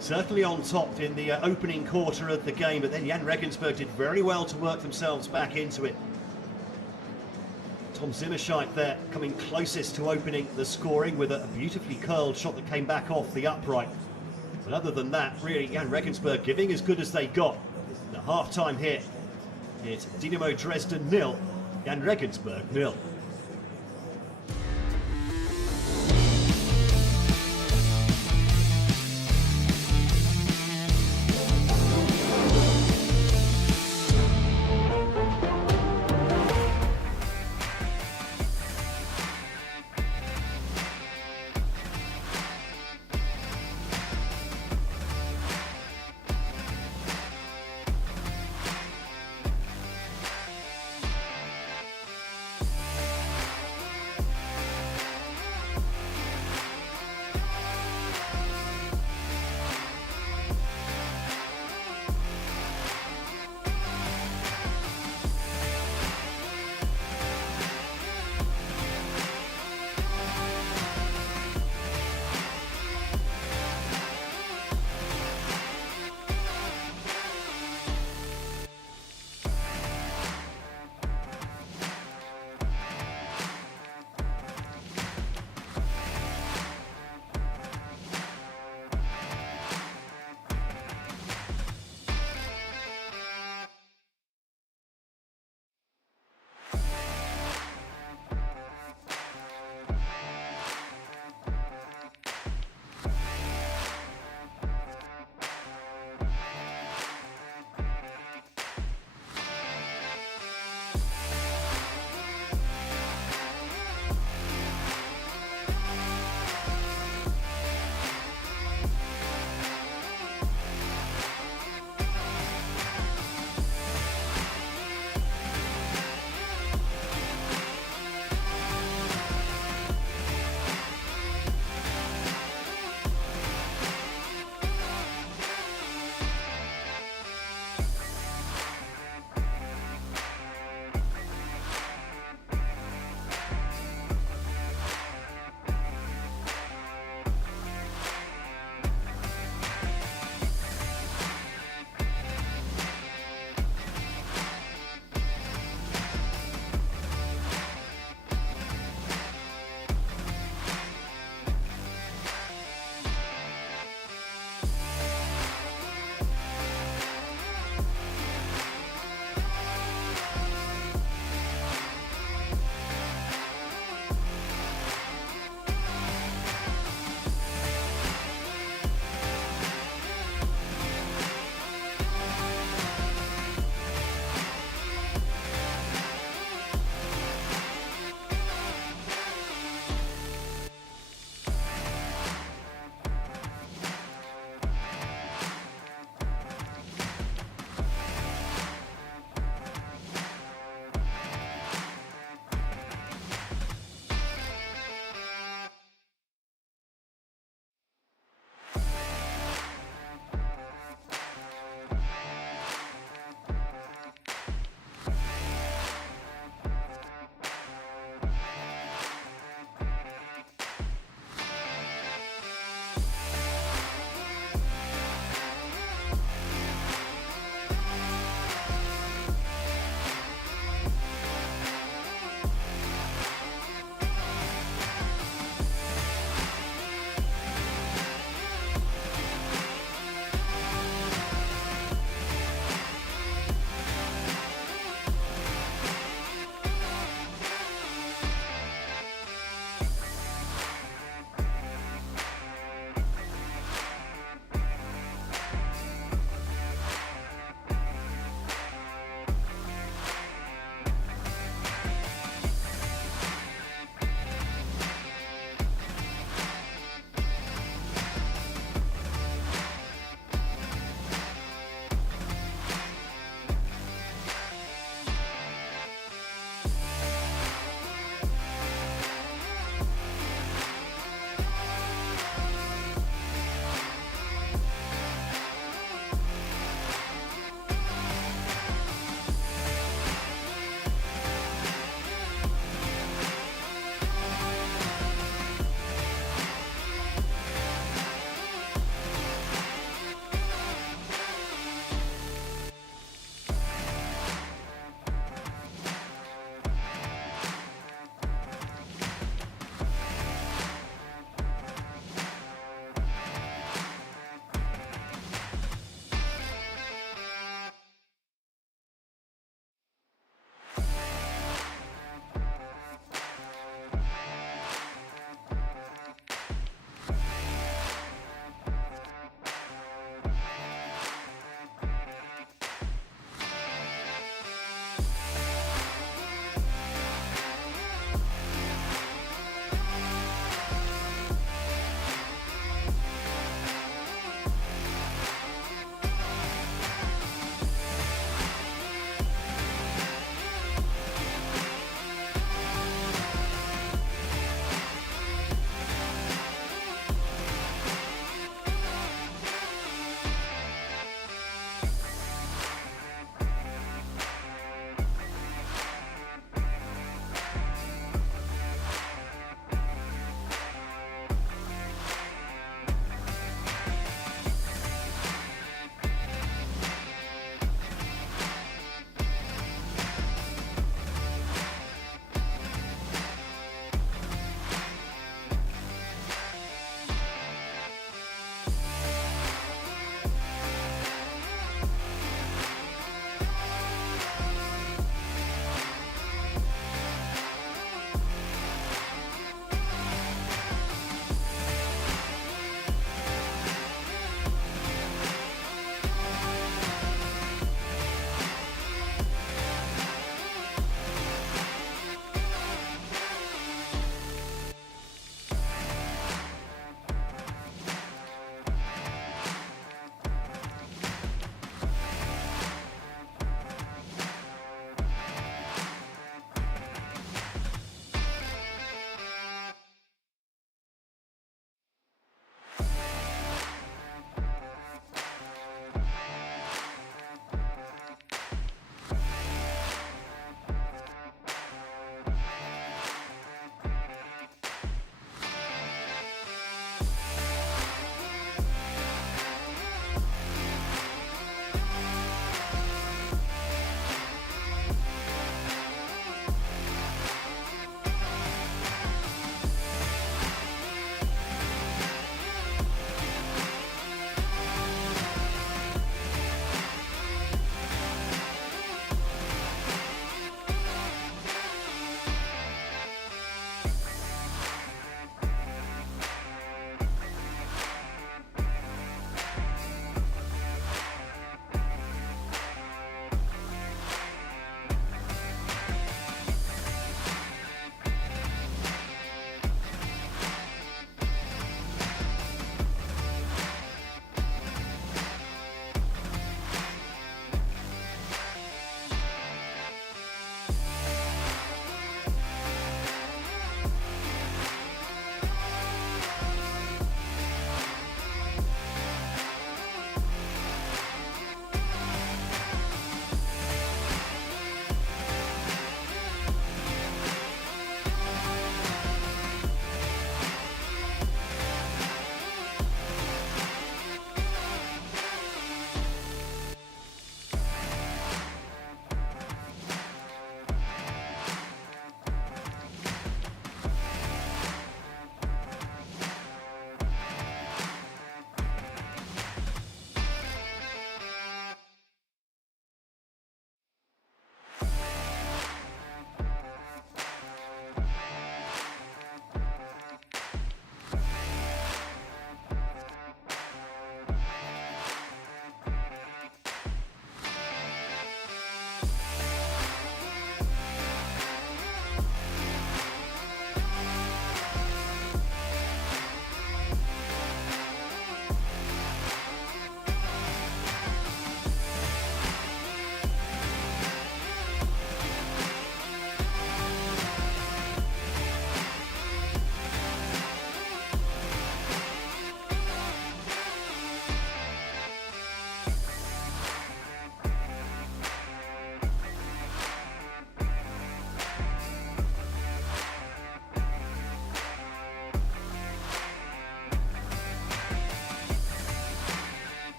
certainly on top in the opening quarter of the game, but then Jahn Regensburg did very well to work themselves back into it. Tom Zimmerscheid there coming closest to opening the scoring with a beautifully curled shot that came back off the upright. But other than that, really Jahn Regensburg giving as good as they got. The half-time here, it's Dynamo Dresden 0, Jahn Regensburg 0.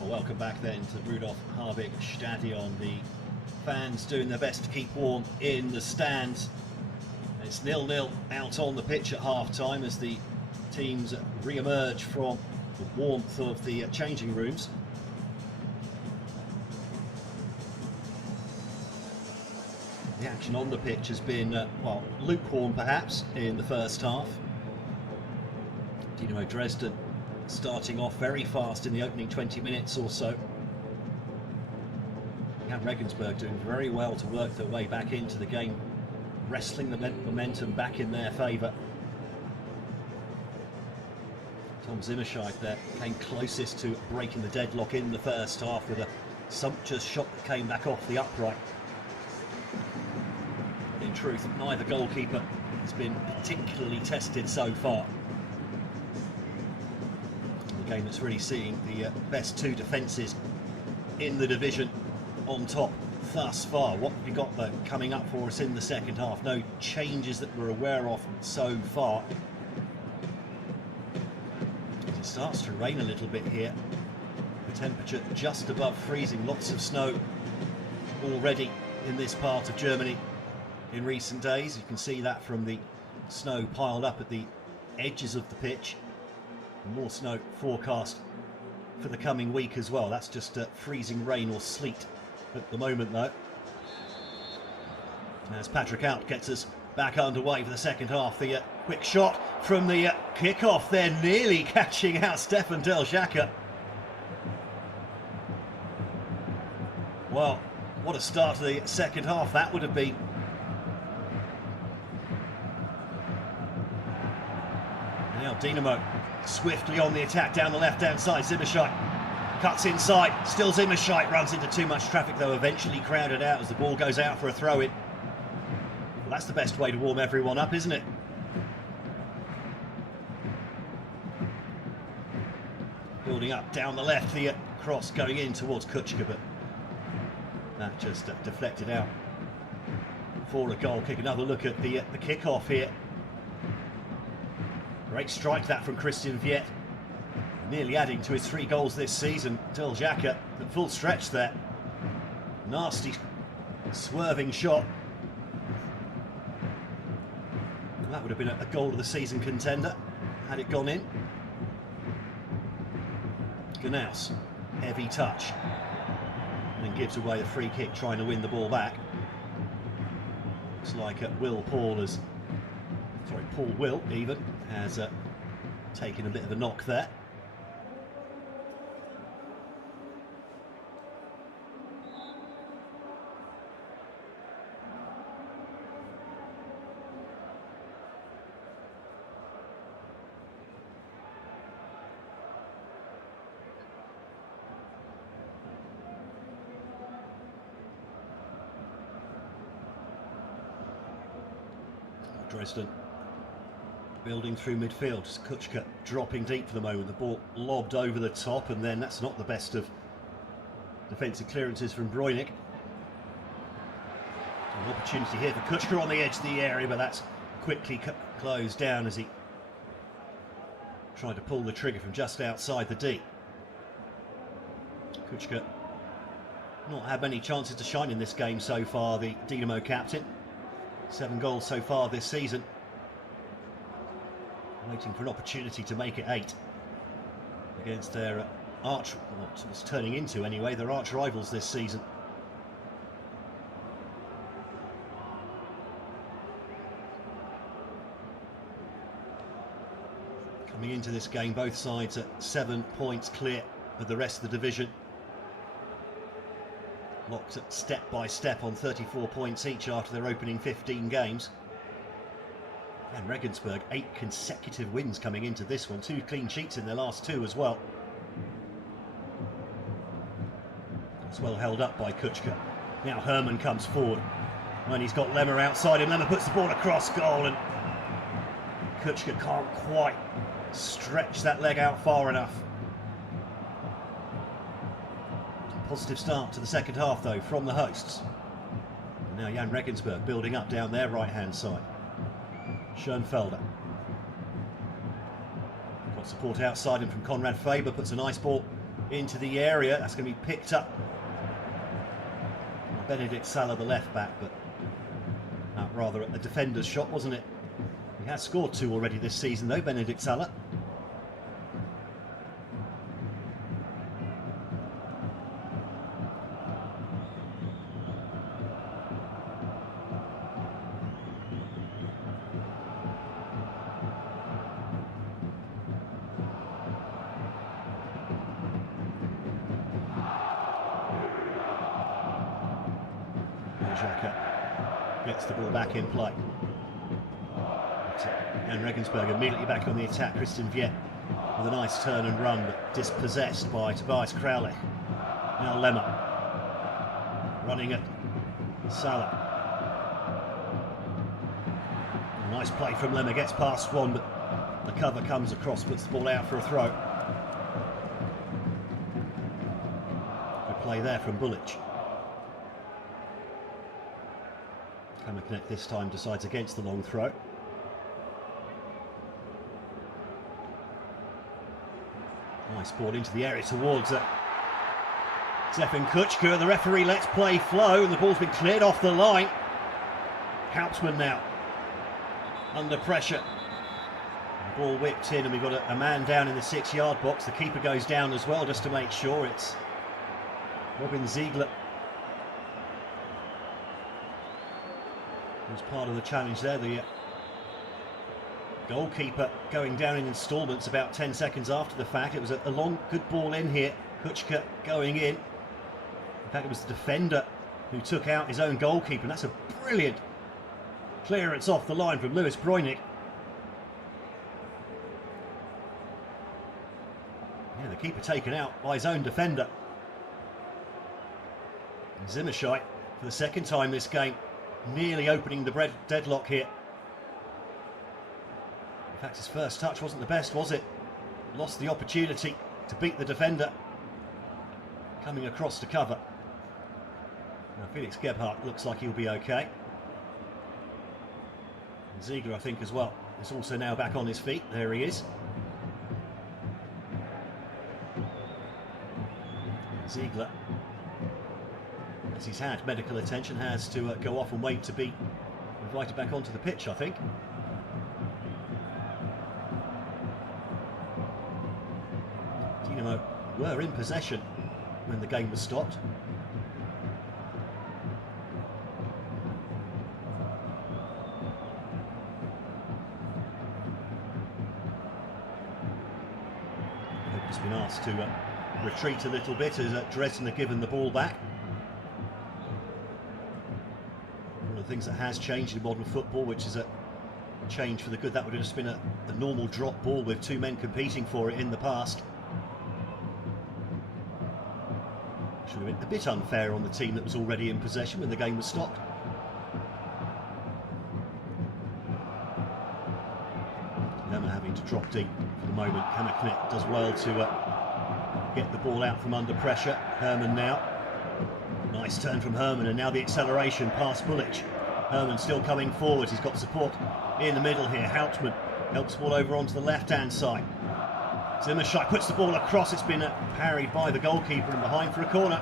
Well, welcome back then to Rudolf Harvig Stadion. The fans doing their best to keep warm in the stands. It's 0-0 out on the pitch at half-time as the teams re-emerge from the warmth of the changing rooms. The action on the pitch has been, well, lukewarm perhaps in the first half. Dynamo Dresden starting off very fast in the opening 20 minutes or so. Jahn Regensburg doing very well to work their way back into the game, wrestling the momentum back in their favour. Tom Zimmerscheid there came closest to breaking the deadlock in the first half with a sumptuous shot that came back off the upright. In truth, neither goalkeeper has been particularly tested so far. The game that's really seeing the best two defences in the division on top thus far. What have we got though coming up for us in the second half? No changes that we're aware of so far. It starts to rain a little bit here. The temperature just above freezing, lots of snow already in this part of Germany in recent days. You can see that from the snow piled up at the edges of the pitch. More snow forecast for the coming week as well. That's just freezing rain or sleet at the moment though. As Patrick Out gets us back underway for the second half. The quick shot from the kick-off there, nearly catching out Stefan Del Xhaka. Well, what a start to the second half that would have been. Now Dynamo swiftly on the attack down the left-hand side. Zimmerscheid cuts inside. Still Zimmerscheid runs into too much traffic though, eventually crowded out as the ball goes out for a throw-in. Well, that's the best way to warm everyone up, isn't it? Building up down the left, the cross going in towards Kuchka, but that just deflected out for a goal kick. Another look at the kick-off here. Great strike that from Christian Viet, nearly adding to his 3 goals this season. Del Xhaka at full stretch there. Nasty swerving shot. And that would have been a goal of the season contender had it gone in. Gnaus, heavy touch, and then gives away a free kick trying to win the ball back. Looks like Paul Will even has taken a bit of a knock there. Dresden building through midfield. Kuchka dropping deep for the moment. The ball lobbed over the top, and then that's not the best of defensive clearances from Breunig. An opportunity here for Kuchka on the edge of the area, but that's quickly closed down as he tried to pull the trigger from just outside the D. Kuchka not had many chances to shine in this game so far, the Dynamo captain. 7 goals so far this season. Waiting for an opportunity to make it 8 against their what it's turning into anyway, their arch rivals this season. Coming into this game, both sides at 7 points clear of the rest of the division. Locked at step by step on 34 points each after their opening 15 games. And Regensburg, 8 consecutive wins coming into this one, 2 clean sheets in their last 2 as well. It's well held up by Kuchka. Now Hermann comes forward when he's got Lemmer outside him. Lemmer puts the ball across goal, and Kuchka can't quite stretch that leg out far enough. Positive start to the second half though from the hosts. And now Jahn Regensburg building up down their right hand side. Schoenfelder. Got support outside him from Konrad Faber, puts a nice ball into the area. That's going to be picked up. Benedict Salah, the left back, but rather a defender's shot, wasn't it? He has scored 2 already this season, though, Benedict Salah. Gets the ball back in play. Jahn Regensburg immediately back on the attack. Christian Viet with a nice turn and run, but dispossessed by Tobias Kraulich. Now Lemmer running at Salah. A nice play from Lemmer, gets past one, but the cover comes across, puts the ball out for a throw. Good play there from Bulic. Hammerknecht this time decides against the long throw. Nice ball into the area towards Stefan Kuchka. The referee lets play flow and the ball's been cleared off the line. Hauptmann now under pressure. The ball whipped in and we've got a man down in the 6-yard box. The keeper goes down as well just to make sure. It's Robin Ziegler was part of the challenge there. The goalkeeper going down in instalments about 10 seconds after the fact. It was a long, good ball in here. Kuchka going in. In fact, it was the defender who took out his own goalkeeper, and that's a brilliant clearance off the line from Lewis Breunig. Yeah, the keeper taken out by his own defender. Zimmerscheid, for the second time this game, nearly opening the deadlock here. In fact, his first touch wasn't the best, was it? Lost the opportunity to beat the defender. Coming across to cover. Now, Felix Gebhardt looks like he'll be okay. And Ziegler, I think, as well, is also now back on his feet. There he is. Ziegler, as he's had medical attention, has to go off and wait to be invited back onto the pitch, I think. Dynamo were in possession when the game was stopped. They've just been asked to retreat a little bit as Dresden are given the ball back. One of the things that has changed in modern football, which is a change for the good, that would have just been a normal drop ball with 2 men competing for it in the past. Should have been a bit unfair on the team that was already in possession when the game was stopped. Lemmer having to drop deep for the moment. Hammerknecht does well to get the ball out from under pressure. Hermann now. Nice turn from Hermann, and now the acceleration past Bulic. Hermann still coming forward. He's got support in the middle here. Hauptmann helps the ball over onto the left-hand side. Zimmerscheid puts the ball across. It's been parried by the goalkeeper and behind for a corner.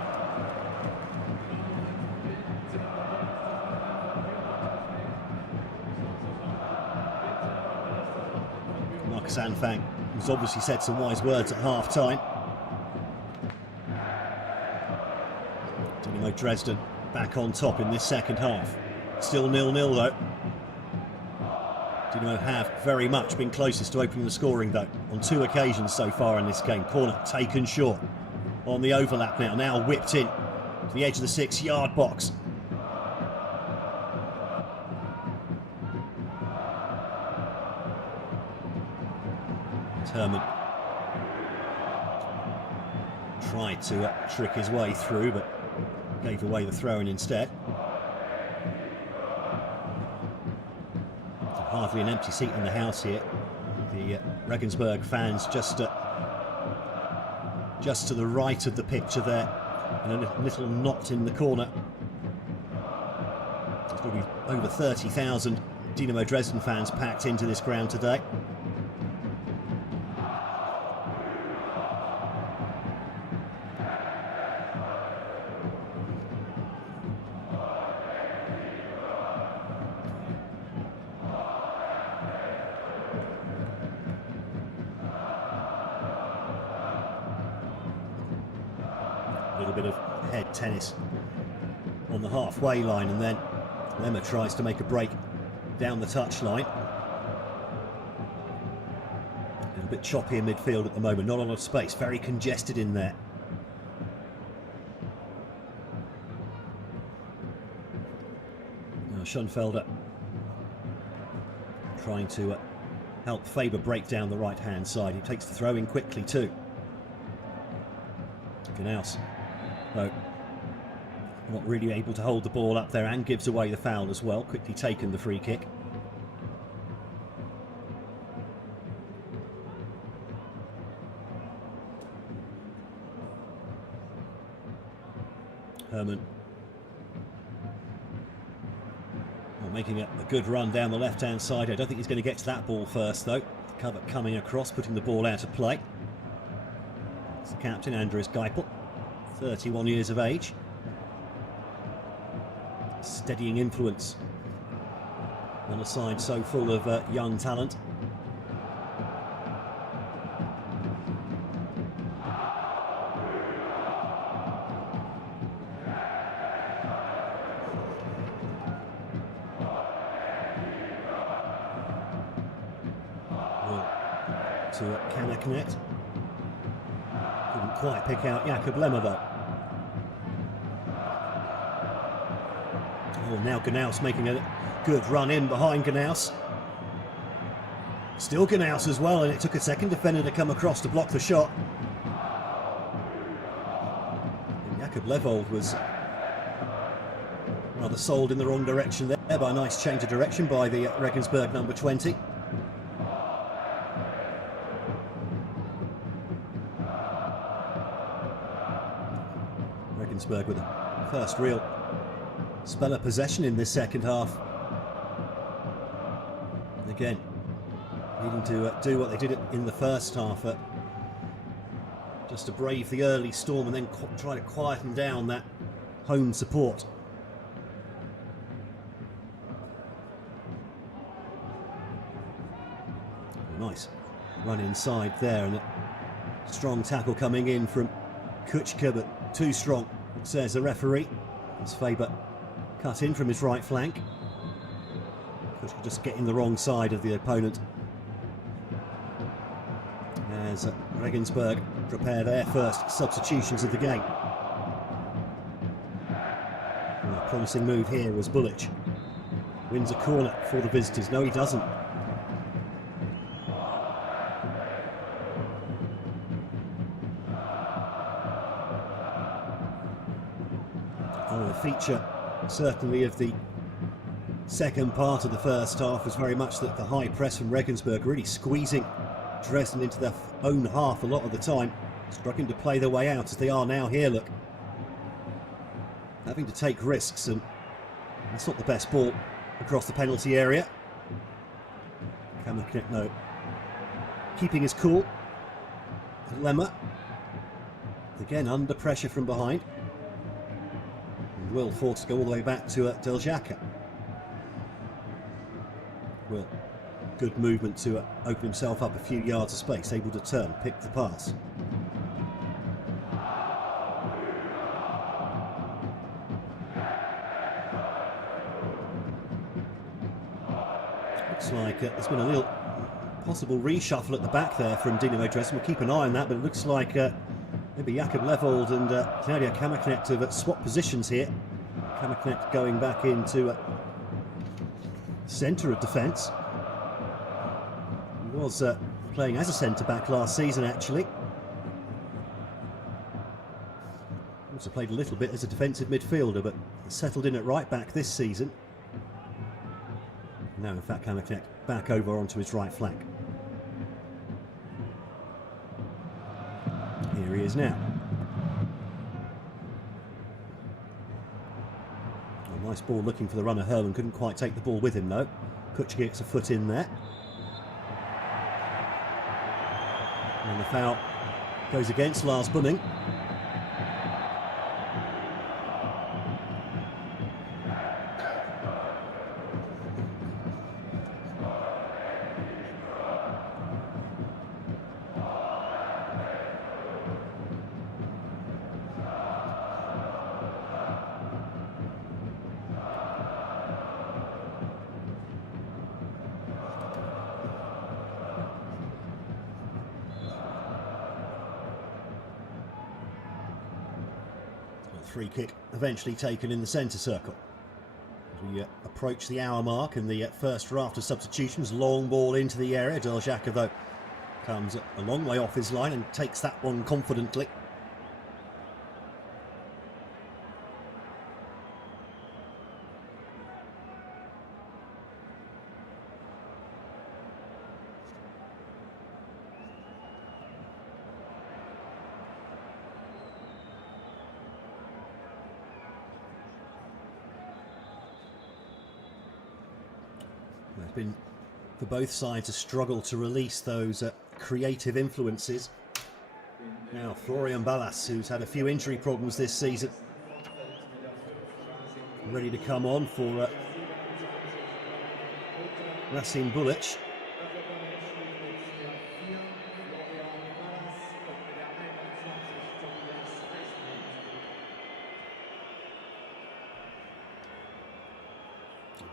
Marcus Anfang, who's obviously said some wise words at half-time. Dynamo Dresden back on top in this second half. Still 0-0 though. Dynamo have very much been closest to opening the scoring though, on 2 occasions so far in this game. Corner taken short on the overlap now. Now whipped in to the edge of the 6-yard box. Hermann tried to trick his way through, but gave away the throw-in instead. Hardly an empty seat in the house here. The Regensburg fans just to the right of the picture there, and a little knot in the corner. There's probably over 30,000 Dynamo Dresden fans packed into this ground today. A little bit of head tennis on the halfway line, and then Lemmer tries to make a break down the touchline. A little bit choppy in midfield at the moment, not a lot of space, very congested in there. Now Schoenfelder trying to help Faber break down the right-hand side. He takes the throw in quickly too. Knaus, though, not really able to hold the ball up there, and gives away the foul as well. Quickly taken the free kick. Herman making a good run down the left-hand side. I don't think he's going to get to that ball first, though. Cover coming across, putting the ball out of play. It's the captain, Andres Geipel, 31 years of age. Steadying influence on a side so full of young talent. To Kammerknecht. Couldn't quite pick out Jakob Lemmer though. Oh, now Knaus making a good run in behind Knaus. Still Knaus as well, and it took a second defender to come across to block the shot. And Jakob Levold was rather sold in the wrong direction there by a nice change of direction by the Regensburg number 20. Regensburg with the first real spell of possession in this second half. And again, needing to do what they did in the first half, just to brave the early storm and then try to quieten down that home support. Nice run inside there, and a strong tackle coming in from Kuchka, but too strong, says the referee, as Faber cut in from his right flank. Kuchka just getting the wrong side of the opponent as Regensburg prepare their first substitutions of the game. And a promising move here was Bullic. Wins a corner for the visitors. No, he doesn't. The feature certainly of the second part of the first half was very much that the high press from Regensburg, really squeezing Dresden into their own half a lot of the time, struggling to play their way out as they are now here. Look, having to take risks, and that's not the best ball across the penalty area. Kammerknecht, no, keeping his cool. Lemmer again under pressure from behind. Will forced to go all the way back to Del Jacka. Will, good movement to open himself up a few yards of space, able to turn, pick the pass. Looks like there's been a little possible reshuffle at the back there from Dynamo Dresden. We'll keep an eye on that, but it looks like maybe Jakob Levold and Claudia Kammerknecht have swapped positions here. Kammerknecht going back into centre of defence. He was playing as a centre-back last season, actually. Also played a little bit as a defensive midfielder, but settled in at right-back this season. Now, in fact, Kammerknecht back over onto his right flank. Here he is now. A nice ball looking for the runner. Herman couldn't quite take the ball with him though. Kuchka gets a foot in there. And the foul goes against Lars Bunning. Free kick eventually taken in the centre circle. As we approach the hour mark and the first raft of substitutions, long ball into the area. Deljaka, though, comes a long way off his line and takes that one confidently. There's been, for both sides, a struggle to release those creative influences. Now, Florian Ballas, who's had a few injury problems this season, ready to come on for Rasim Bulic.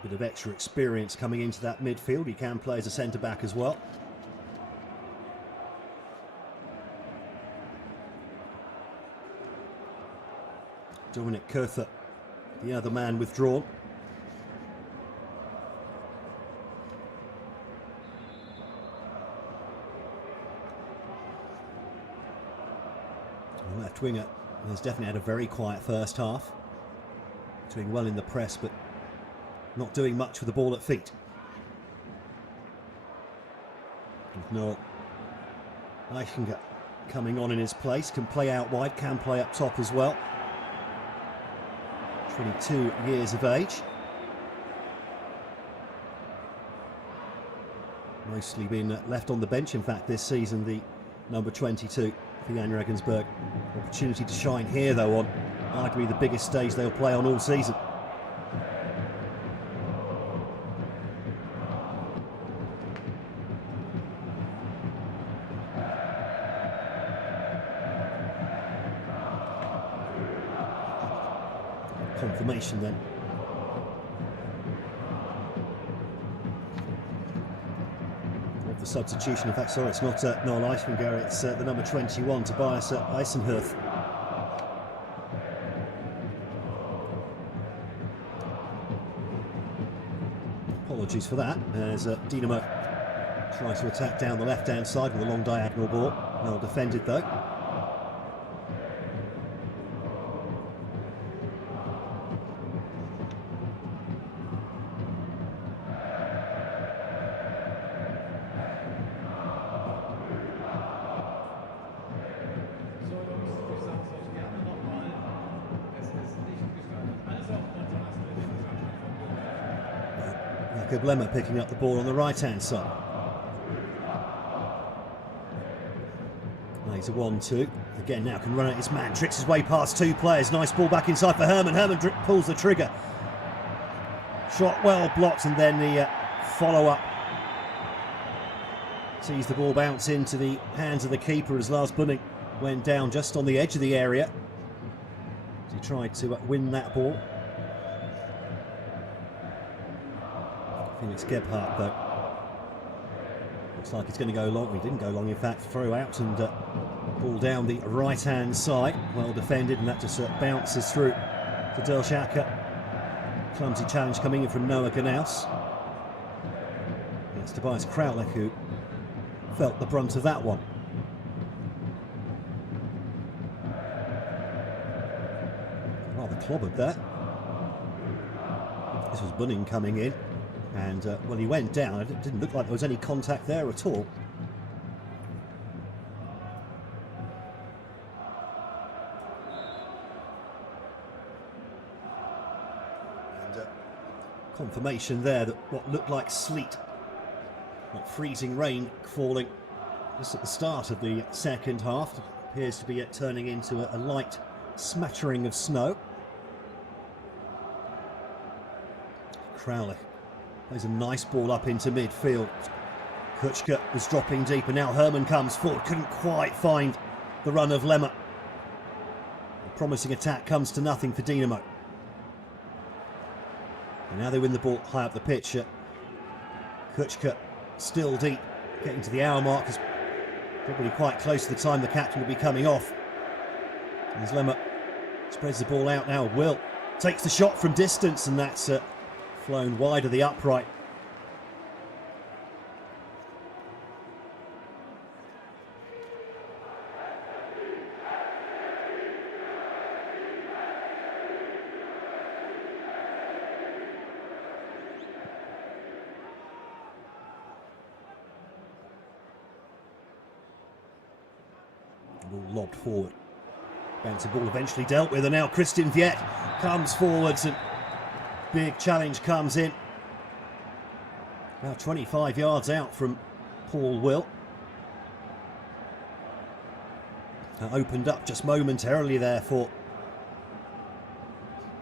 Bit of extra experience coming into that midfield. He can play as a centre-back as well. Dominic Koerther, the other man withdrawn. The left winger has definitely had a very quiet first half. Doing well in the press, but not doing much with the ball at feet. With Noel Eichinger coming on in his place, can play out wide, can play up top as well. 22 years of age. Mostly been left on the bench, in fact, this season, the number 22 for Jahn Regensburg. Opportunity to shine here, though, on arguably the biggest stage they'll play on all season. Confirmation then. Of the substitution, in fact, sorry, it's not Noel Eichinger, it's the number 21, Tobias Eisenhuth. Apologies for that, as Dynamo tries to attack down the left-hand side with a long diagonal ball. Well defended, though. Lemmer picking up the ball on the right-hand side. He's a 1-2. Again, now can run at his man. Tricks his way past two players. Nice ball back inside for Herman. Herman pulls the trigger. Shot well blocked, and then the follow-up. Sees the ball bounce into the hands of the keeper as Lars Bunning went down just on the edge of the area. He tried to win that ball. Felix Gebhardt, though, looks like it's going to go long. He didn't go long, in fact. Throw out and ball down the right-hand side. Well defended, and that just bounces through to Deljaka. Clumsy challenge coming in from Noah Ganaus. It's Tobias Kraulich who felt the brunt of that one. Rather clobbered there. This was Bunning coming in. And, well, he went down. It didn't look like there was any contact there at all. And confirmation there that what looked like sleet, like freezing rain falling just at the start of the second half, appears to be turning into a light smattering of snow. Kraulich plays a nice ball up into midfield. Kuchka was dropping deep, and now Herman comes forward. Couldn't quite find the run of Lemmer. A promising attack comes to nothing for Dynamo. And now they win the ball high up the pitch. Kuchka still deep, getting to the hour mark. Is probably quite close to the time the captain will be coming off. As Lemmer Spreads the ball out now. Will takes the shot from distance, and that's flown wide of the upright. Ball lobbed forward. Bouncy ball eventually dealt with, and now Christian Viet comes forwards and big challenge comes in. About 25 yards out from Paul Will. Opened up just momentarily there for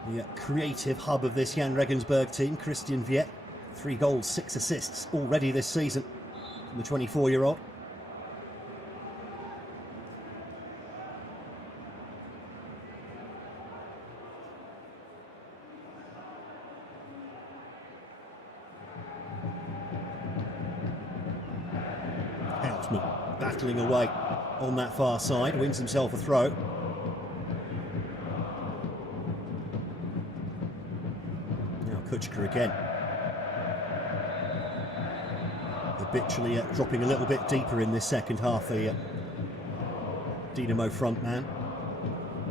the creative hub of this Jahn Regensburg team, Christian Viet. 3 goals, 6 assists already this season from the 24-year-old. Battling away on that far side, wins himself a throw. Now Kuchka again. Habitually dropping a little bit deeper in this second half, the Dynamo front man.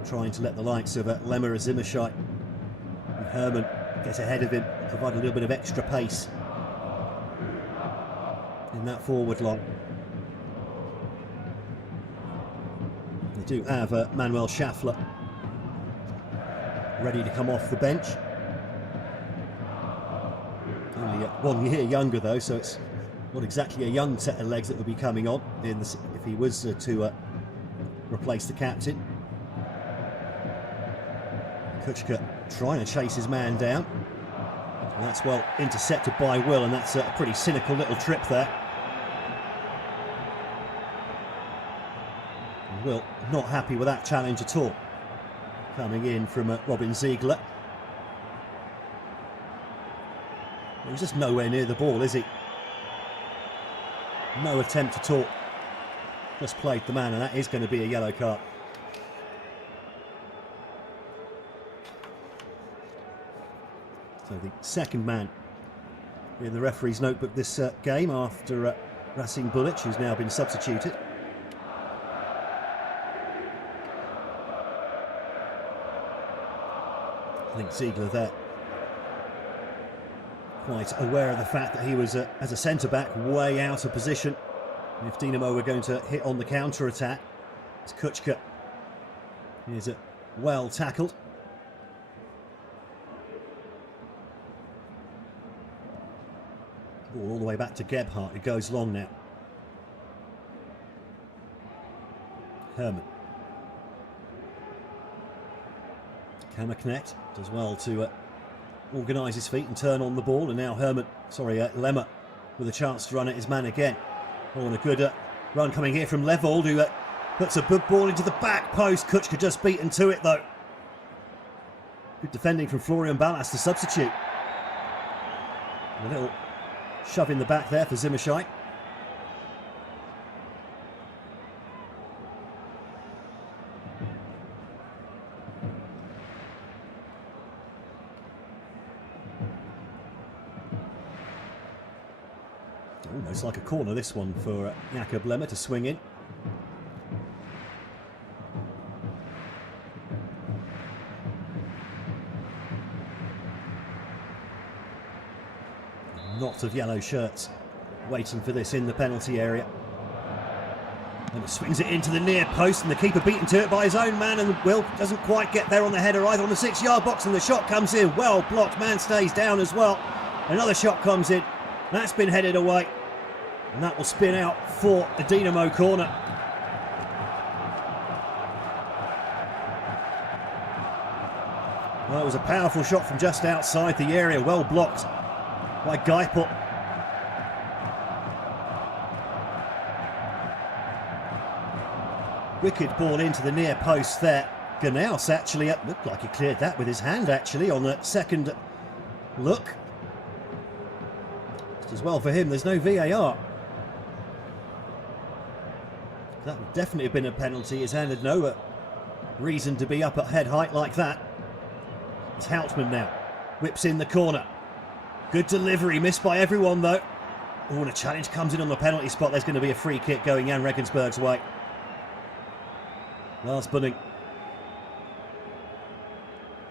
Trying to let the likes of Lemmer, Zimmerscheit and Hermann get ahead of him, provide a little bit of extra pace in that forward line. They do have Manuel Schaffler ready to come off the bench. Only 1 year younger though, so it's not exactly a young set of legs that will be coming on in this, if he was to replace the captain. Kuchka trying to chase his man down. And that's well intercepted by Will, and that's a pretty cynical little trip there. Will not happy with that challenge at all. Coming in from Robin Ziegler. He's just nowhere near the ball, is he? No attempt at all. Just played the man, and that is going to be a yellow card. So the second man in the referee's notebook this game after Racing Bulic, who's now been substituted. I think Ziegler there quite aware of the fact that he was, as a centre-back, way out of position. And if Dynamo were going to hit on the counter-attack, it's Kuchka. He is well tackled. Ball all the way back to Gebhardt, who goes long now. Hermann. Can connect, does well to organise his feet and turn on the ball, and now Lemmer with a chance to run at his man again. Oh, and a good run coming here from Levold, who puts a good ball into the back post. Kuchka just beaten to it though. Good defending from Florian Ballas to substitute. A little shove in the back there for Zimmerscheit. Almost like a corner, this one, for Jakob Lemmer to swing in. A knot of yellow shirts waiting for this in the penalty area. And it swings it into the near post, and the keeper beaten to it by his own man, and Will doesn't quite get there on the header either, on the 6-yard box, and the shot comes in. Well blocked, man stays down as well. Another shot comes in. That's been headed away. And that will spin out for a Dynamo corner. Well, it was a powerful shot from just outside the area, well blocked by Geipel. Wicked ball into the near post there. Gnaus actually looked like he cleared that with his hand actually on the second look. Just as well for him, there's no VAR. That would definitely have been a penalty. His hand had no reason to be up at head height like that. It's Houtman now. Whips in the corner. Good delivery, missed by everyone though. Oh, and a challenge comes in on the penalty spot. There's going to be a free kick going Jahn Regensburg's way. Lars Bunning.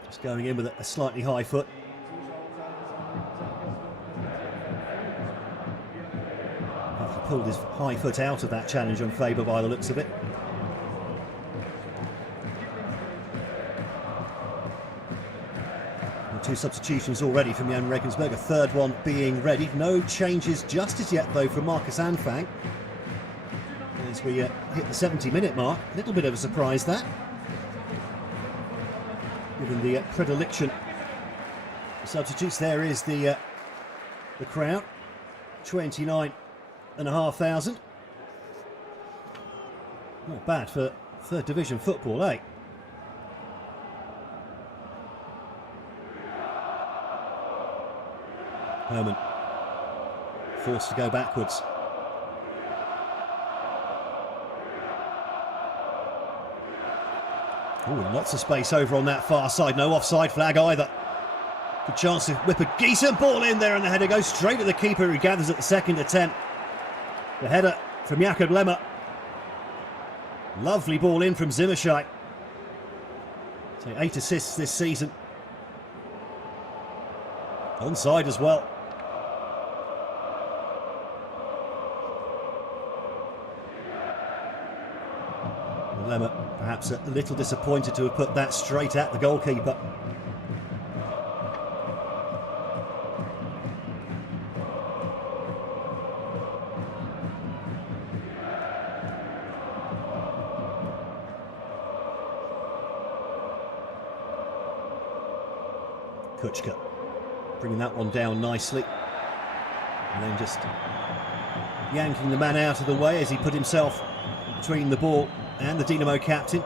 Just going in with a slightly high foot. He pulled his high foot out of that challenge on Faber by the looks of it. Two substitutions already from Jahn Regensburg, a third one being ready. No changes just as yet though from Marcus Anfang. As we hit the 70-minute mark, a little bit of a surprise that, given the predilection. The substitutes, there is the crowd, 29,500. Not bad for third division football, eh? Herman forced to go backwards. Oh, lots of space over on that far side. No offside flag either. Good chance to whip a decent ball in there, and the header goes straight at the keeper, who gathers at the second attempt. The header from Jakob Lemmer. Lovely ball in from Zimmerscheid. So 8 assists this season. Onside as well. Lemmer perhaps a little disappointed to have put that straight at the goalkeeper. Kuchka bringing that one down nicely, and then just yanking the man out of the way as he put himself between the ball and the Dynamo captain.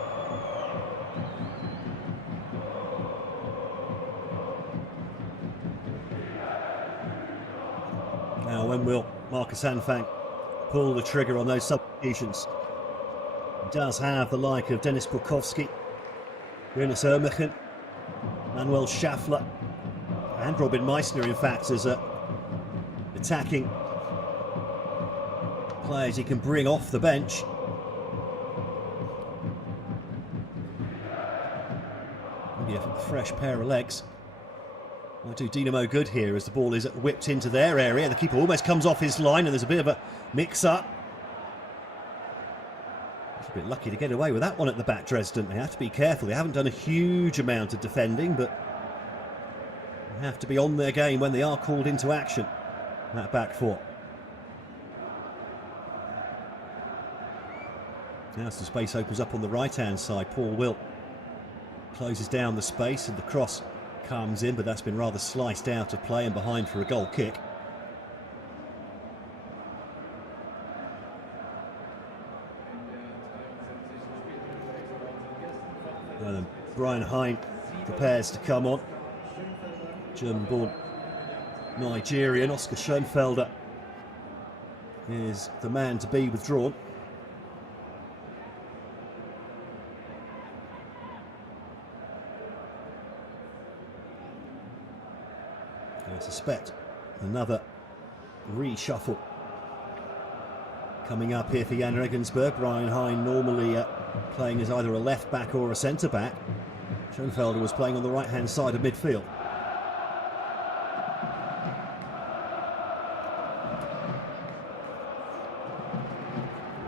Now when will Marcus Anfang pull the trigger on those substitutions? He does have the like of Dennis Bukowski, Rinus Ermichen, Manuel Schaffler and Robin Meissner, in fact, as attacking players he can bring off the bench. Maybe a fresh pair of legs might do Dynamo good here as the ball is whipped into their area. The keeper almost comes off his line and there's a bit of a mix-up. A bit lucky to get away with that one at the back, Dresden. They have to be careful. They haven't done a huge amount of defending, but they have to be on their game when they are called into action. That back four. Now as the space opens up on the right-hand side, Paul Wilt closes down the space and the cross comes in, but that's been rather sliced out of play and behind for a goal kick. And then Brian Hein prepares to come on. German-born Nigerian Oscar Schoenfelder is the man to be withdrawn. I suspect another reshuffle coming up here for Jahn Regensburg. Brian Hein normally playing as either a left back or a centre back. Schoenfelder was playing on the right hand side of midfield.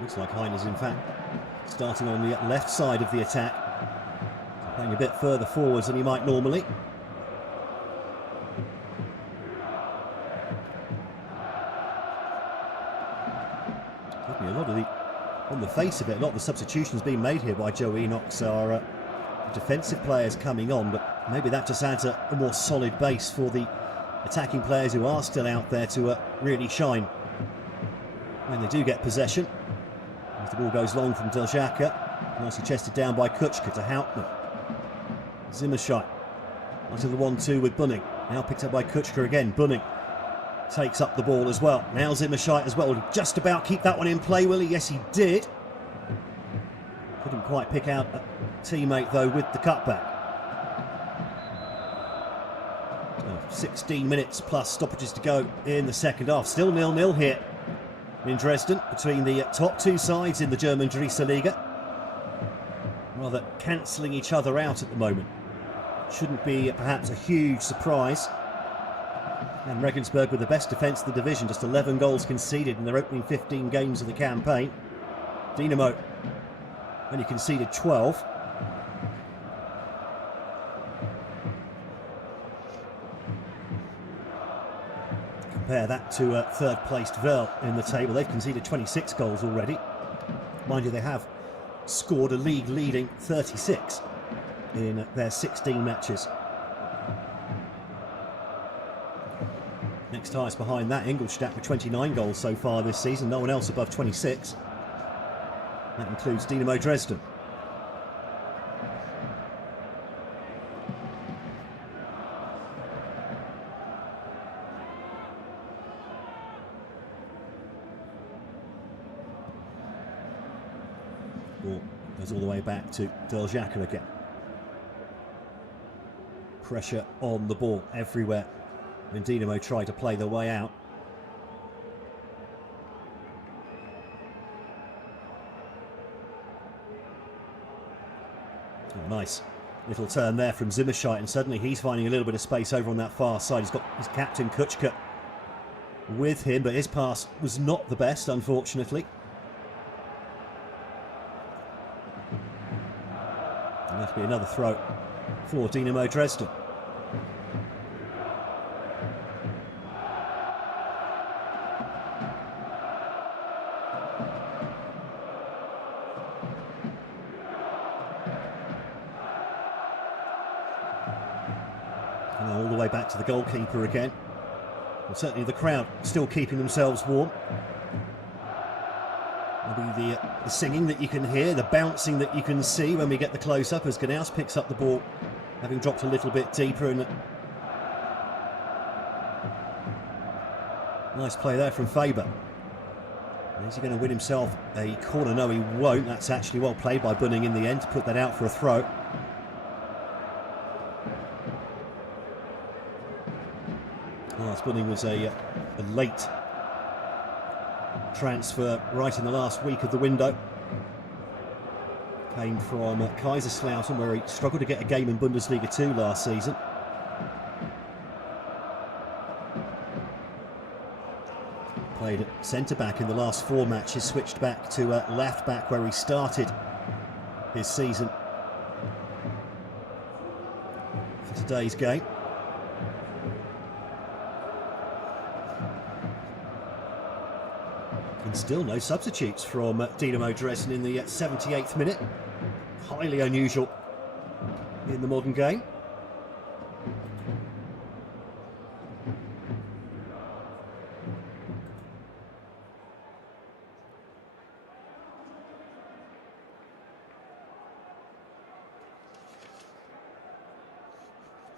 Looks like Hein is in fact starting on the left side of the attack, playing a bit further forwards than he might normally. A lot of the, on the face of it, a lot of the substitutions being made here by Joe Enochs are defensive players coming on, but maybe that just adds a more solid base for the attacking players who are still out there to really shine when they do get possession. As the ball goes long from Deljaka, nicely chested down by Kuchka to Houtman. Zimmerscheid onto the 1-2 with Bunning, now picked up by Kuchka again. Bunning takes up the ball as well. Now Zimmerscheid as well. Just about keep that one in play, will he? Yes, he did. Could have Couldn't quite pick out a teammate though with the cutback. 16 minutes plus stoppages to go in the second half. Still 0-0 here in Dresden between the top two sides in the German Dresden. Rather cancelling each other out at the moment. Shouldn't be perhaps a huge surprise. And Regensburg with the best defence of the division, just 11 goals conceded in their opening 15 games of the campaign. Dynamo only conceded 12. Compare that to third placed Verl in the table. They've conceded 26 goals already. Mind you, they have scored a league leading 36 in their 16 matches. Next highest behind that, Ingolstadt with 29 goals so far this season. No one else above 26. That includes Dynamo Dresden. Ball goes all the way back to Deljacker again. Pressure on the ball everywhere. And Dynamo try to play their way out. Oh, nice little turn there from Zimmerscheit, and suddenly he's finding a little bit of space over on that far side. He's got his captain Kuchka with him, but his pass was not the best, unfortunately. And that'll be another throw for Dynamo Dresden. All the way back to the goalkeeper again. Well, certainly the crowd still keeping themselves warm. Maybe the singing that you can hear, the bouncing that you can see when we get the close-up as Gnaus picks up the ball, having dropped a little bit deeper. And nice play there from Faber. Is he going to win himself a corner? No, he won't. That's actually well played by Bunning in the end to put that out for a throw. Lars Bunning was a late transfer right in the last week of the window. Came from Kaiserslautern, where he struggled to get a game in Bundesliga 2 last season. Played at centre-back in the last 4 matches, switched back to left-back where he started his season for today's game. And still no substitutes from Dynamo Dresden in the 78th minute. Highly unusual in the modern game.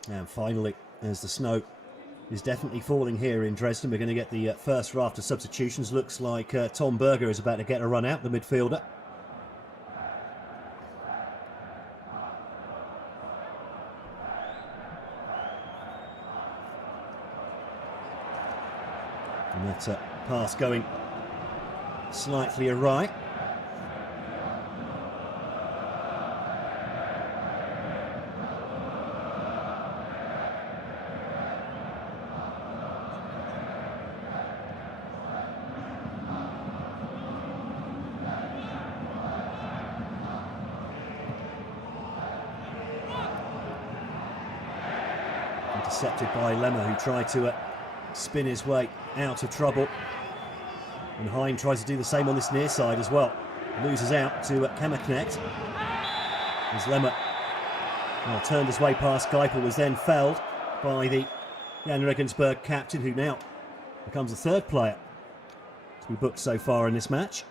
And finally, as the snow is definitely falling here in Dresden, we're going to get the first raft of substitutions. Looks like Tom Berger is about to get a run out, the midfielder. And that pass going slightly awry. Intercepted by Lemmer, who tried to spin his way out of trouble. And Hein tries to do the same on this near side as well. Loses out to Kammerknecht. As Lemmer turned his way past Geipel, was then felled by the Jahn Regensburg captain, who now becomes the third player to be booked so far in this match.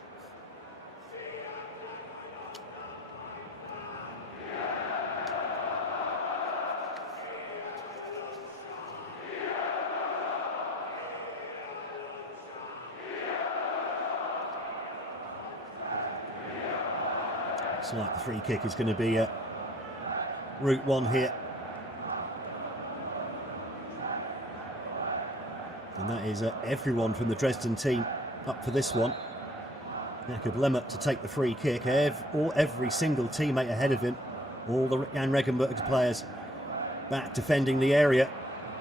Looks like the free kick is going to be route one here. And that is everyone from the Dresden team up for this one. Jakob Lemmer to take the free kick. Every single teammate ahead of him. All the Jahn Regensburg players back defending the area.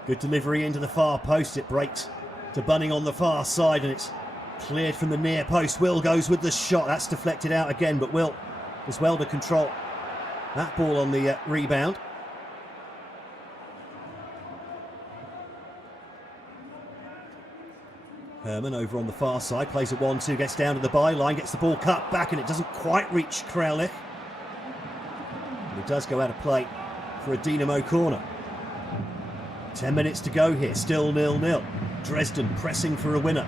Good delivery into the far post. It breaks to Bunning on the far side and it's cleared from the near post. Will goes with the shot. That's deflected out again, but Will as well to control that ball on the rebound. Herman over on the far side, plays a 1-2, gets down to the byline, gets the ball cut back and it doesn't quite reach Kraulich. It does go out of play for a Dynamo corner. 10 minutes to go here, still 0-0. Dresden pressing for a winner.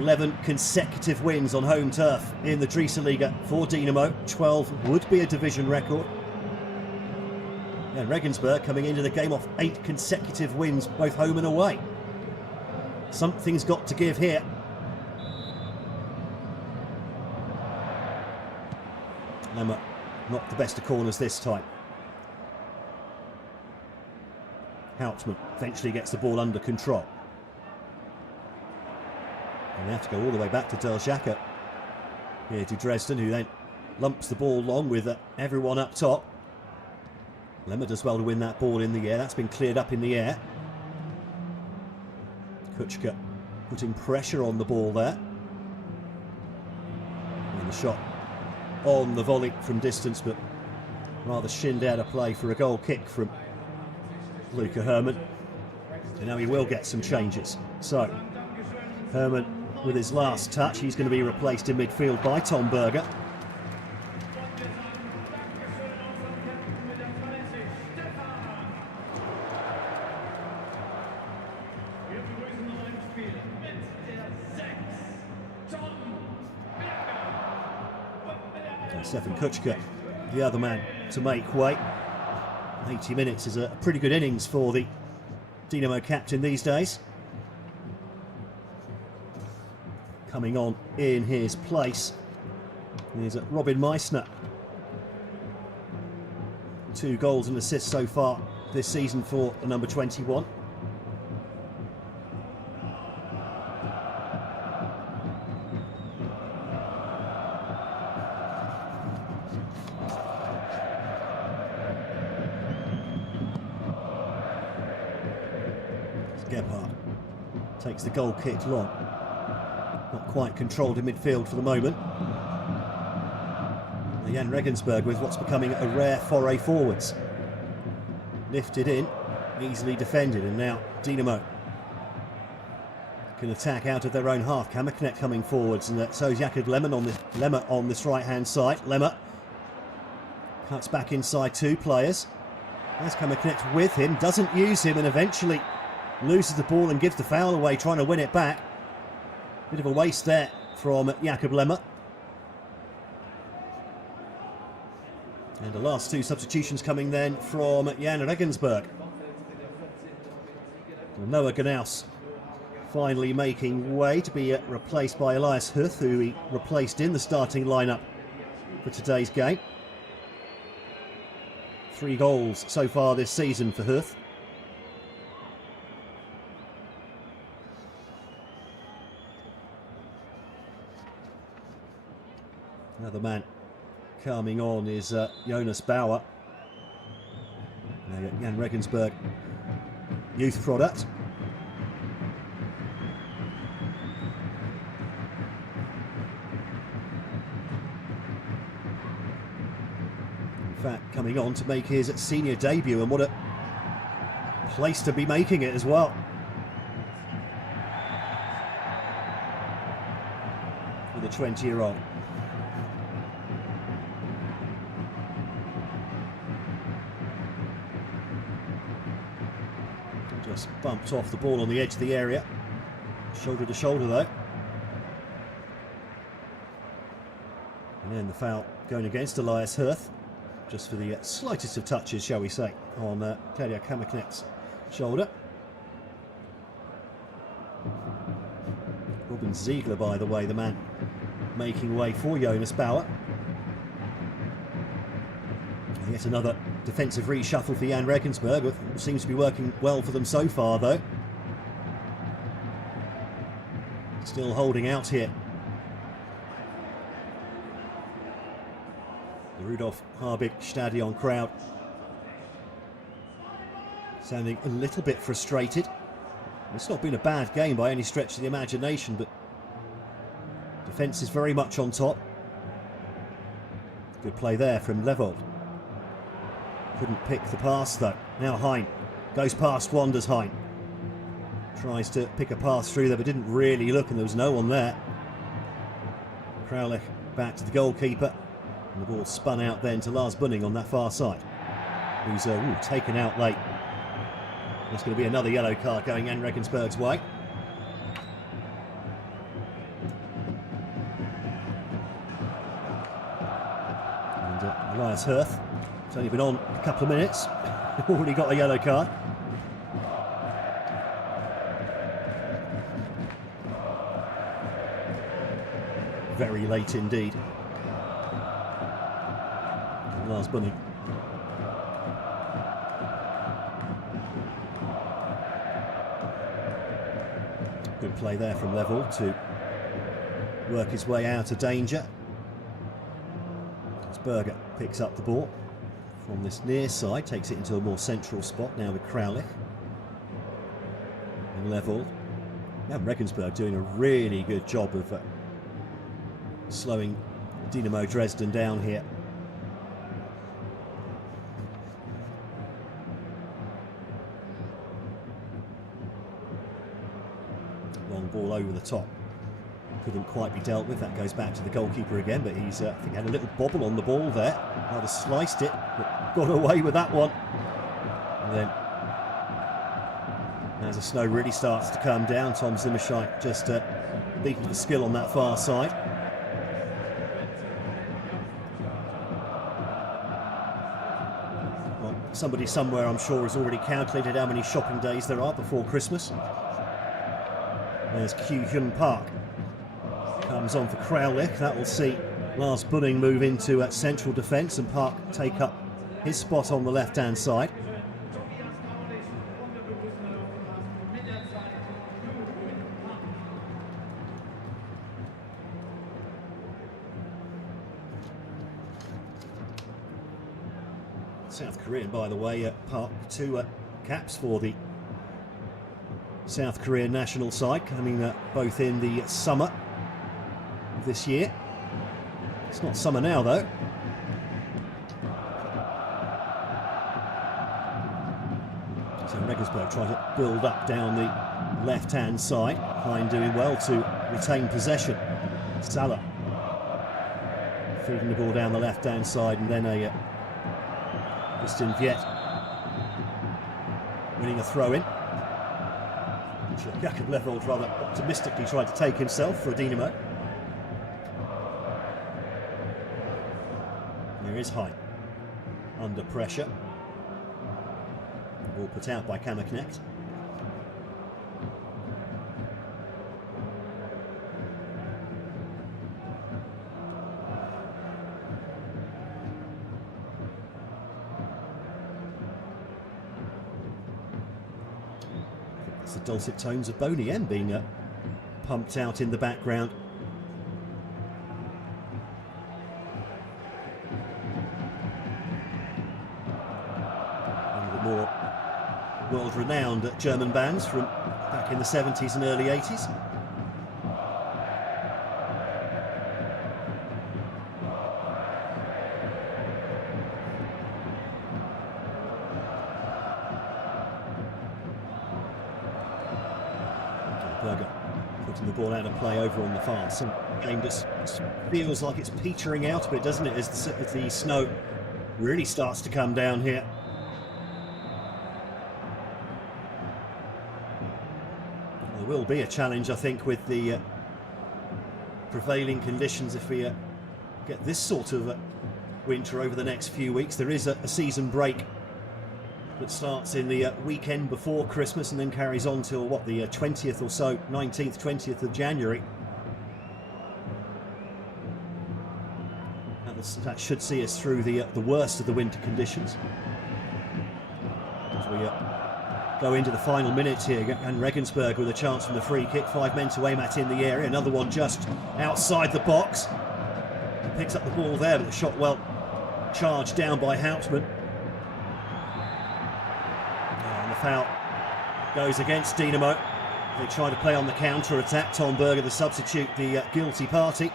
11 consecutive wins on home turf in the Dresden for Dynamo. 12 would be a division record. And Regensburg coming into the game off 8 consecutive wins, both home and away. Something's got to give here. Lemmer not the best of corners this time. Houtsman eventually gets the ball under control. And they have to go all the way back to Deljacker. Here to Dresden, who then lumps the ball long with everyone up top. Lemmer does well to win that ball in the air. That's been cleared up in the air. Kuchka putting pressure on the ball there. And the shot on the volley from distance, but rather shinned out of play for a goal kick from Luca Herman. And now he will get some changes. So, Herman with his last touch, he's going to be replaced in midfield by Tom Berger. Stefan Kuchka, the other man to make way. 80 minutes is a pretty good innings for the Dynamo captain these days. Coming on in his place is Robin Meissner. 2 goals and assists so far this season for the number 21. Gebhardt takes the goal kick long. Not quite controlled in midfield for the moment. Jahn Regensburg with what's becoming a rare foray forwards. Lifted in, easily defended, and now Dynamo can attack out of their own half. Kammerknecht coming forwards, and so is Jakob Lemmer on this right-hand side. Lemmer cuts back inside 2 players. There's Kammerknecht with him, doesn't use him, and eventually loses the ball and gives the foul away, trying to win it back. Bit of a waste there from Jakob Lemmer. And the last 2 substitutions coming then from Jahn Regensburg. Noah Gnaus finally making way to be replaced by Elias Huth, who he replaced in the starting lineup for today's game. 3 goals so far this season for Huth. Another man coming on is Jonas Bauer, Jahn Regensburg youth product. In fact, coming on to make his senior debut, and what a place to be making it as well. For the 20-year-old. Just bumped off the ball on the edge of the area. Shoulder to shoulder though. And then the foul going against Elias Huth. Just for the slightest of touches, shall we say, on Claudia Kammerknecht's shoulder. Robin Ziegler, by the way, the man making way for Jonas Bauer. Yet another defensive reshuffle for Jahn Regensburg. It seems to be working well for them so far, though. Still holding out here. The Rudolf Harbig Stadion crowd sounding a little bit frustrated. It's not been a bad game by any stretch of the imagination, but defence is very much on top. Good play there from Levold. Couldn't pick the pass though. Now Hein goes past Wanders. Hein tries to pick a pass through there, but didn't really look, and there was no one there. Kraulich back to the goalkeeper, and the ball spun out then to Lars Bunning on that far side, who's taken out late. There's going to be another yellow card going Jahn Regensburg's way. And Elias Hirth, he's only been on a couple of minutes, already got a yellow card. Very late indeed. And Lars Bunning. Good play there from Level to work his way out of danger. As Berger picks up the ball from this near side, takes it into a more central spot now with Kraulich. And Level. Now Regensburg doing a really good job of slowing Dynamo Dresden down here. Long ball over the top. Couldn't quite be dealt with. That goes back to the goalkeeper again, but he's I think had a little bobble on the ball there. Might have sliced it, but got away with that one. And then as the snow really starts to come down, Tom Zimmerscheit just beaten the skill on that far side. Well, somebody somewhere, I'm sure, has already calculated how many shopping days there are before Christmas. There's Kyu Hyun Park. Comes on for Kraulich. That will see Lars Bunning move into central defence and Park take up his spot on the left-hand side. South Korean, by the way, Park, 2 caps for the South Korean national side, coming both in the summer of this year. It's not summer now, though. So Regensburg trying to build up down the left-hand side. Hein doing well to retain possession. Salah feeding the ball down the left-hand side, and then a Christian Viet winning a throw-in. Jakob Levold rather optimistically tried to take himself for a Dynamo. There is Hein under pressure. Ball put out by Kammerknecht. The dulcet tones of Boney M being pumped out in the background. One of the more world-renowned German bands from back in the 70s and early 80s. Berger putting the ball out of play over on the far. Some game just feels like it's petering out a bit, doesn't it, as the snow really starts to come down here. There will be a challenge, I think, with the prevailing conditions if we get this sort of winter over the next few weeks. There is a season break that starts in the weekend before Christmas and then carries on till, what, the 20th or so, 19th, 20th of January. At the that should see us through the worst of the winter conditions. As we go into the final minutes here, and Regensburg with a chance from the free kick. 5 men to aim at in the area. Another one just outside the box. He picks up the ball there, but the shot well charged down by Hauptmann. And the foul goes against Dynamo. They try to play on the counter-attack. Tom Berger, the substitute, the guilty party.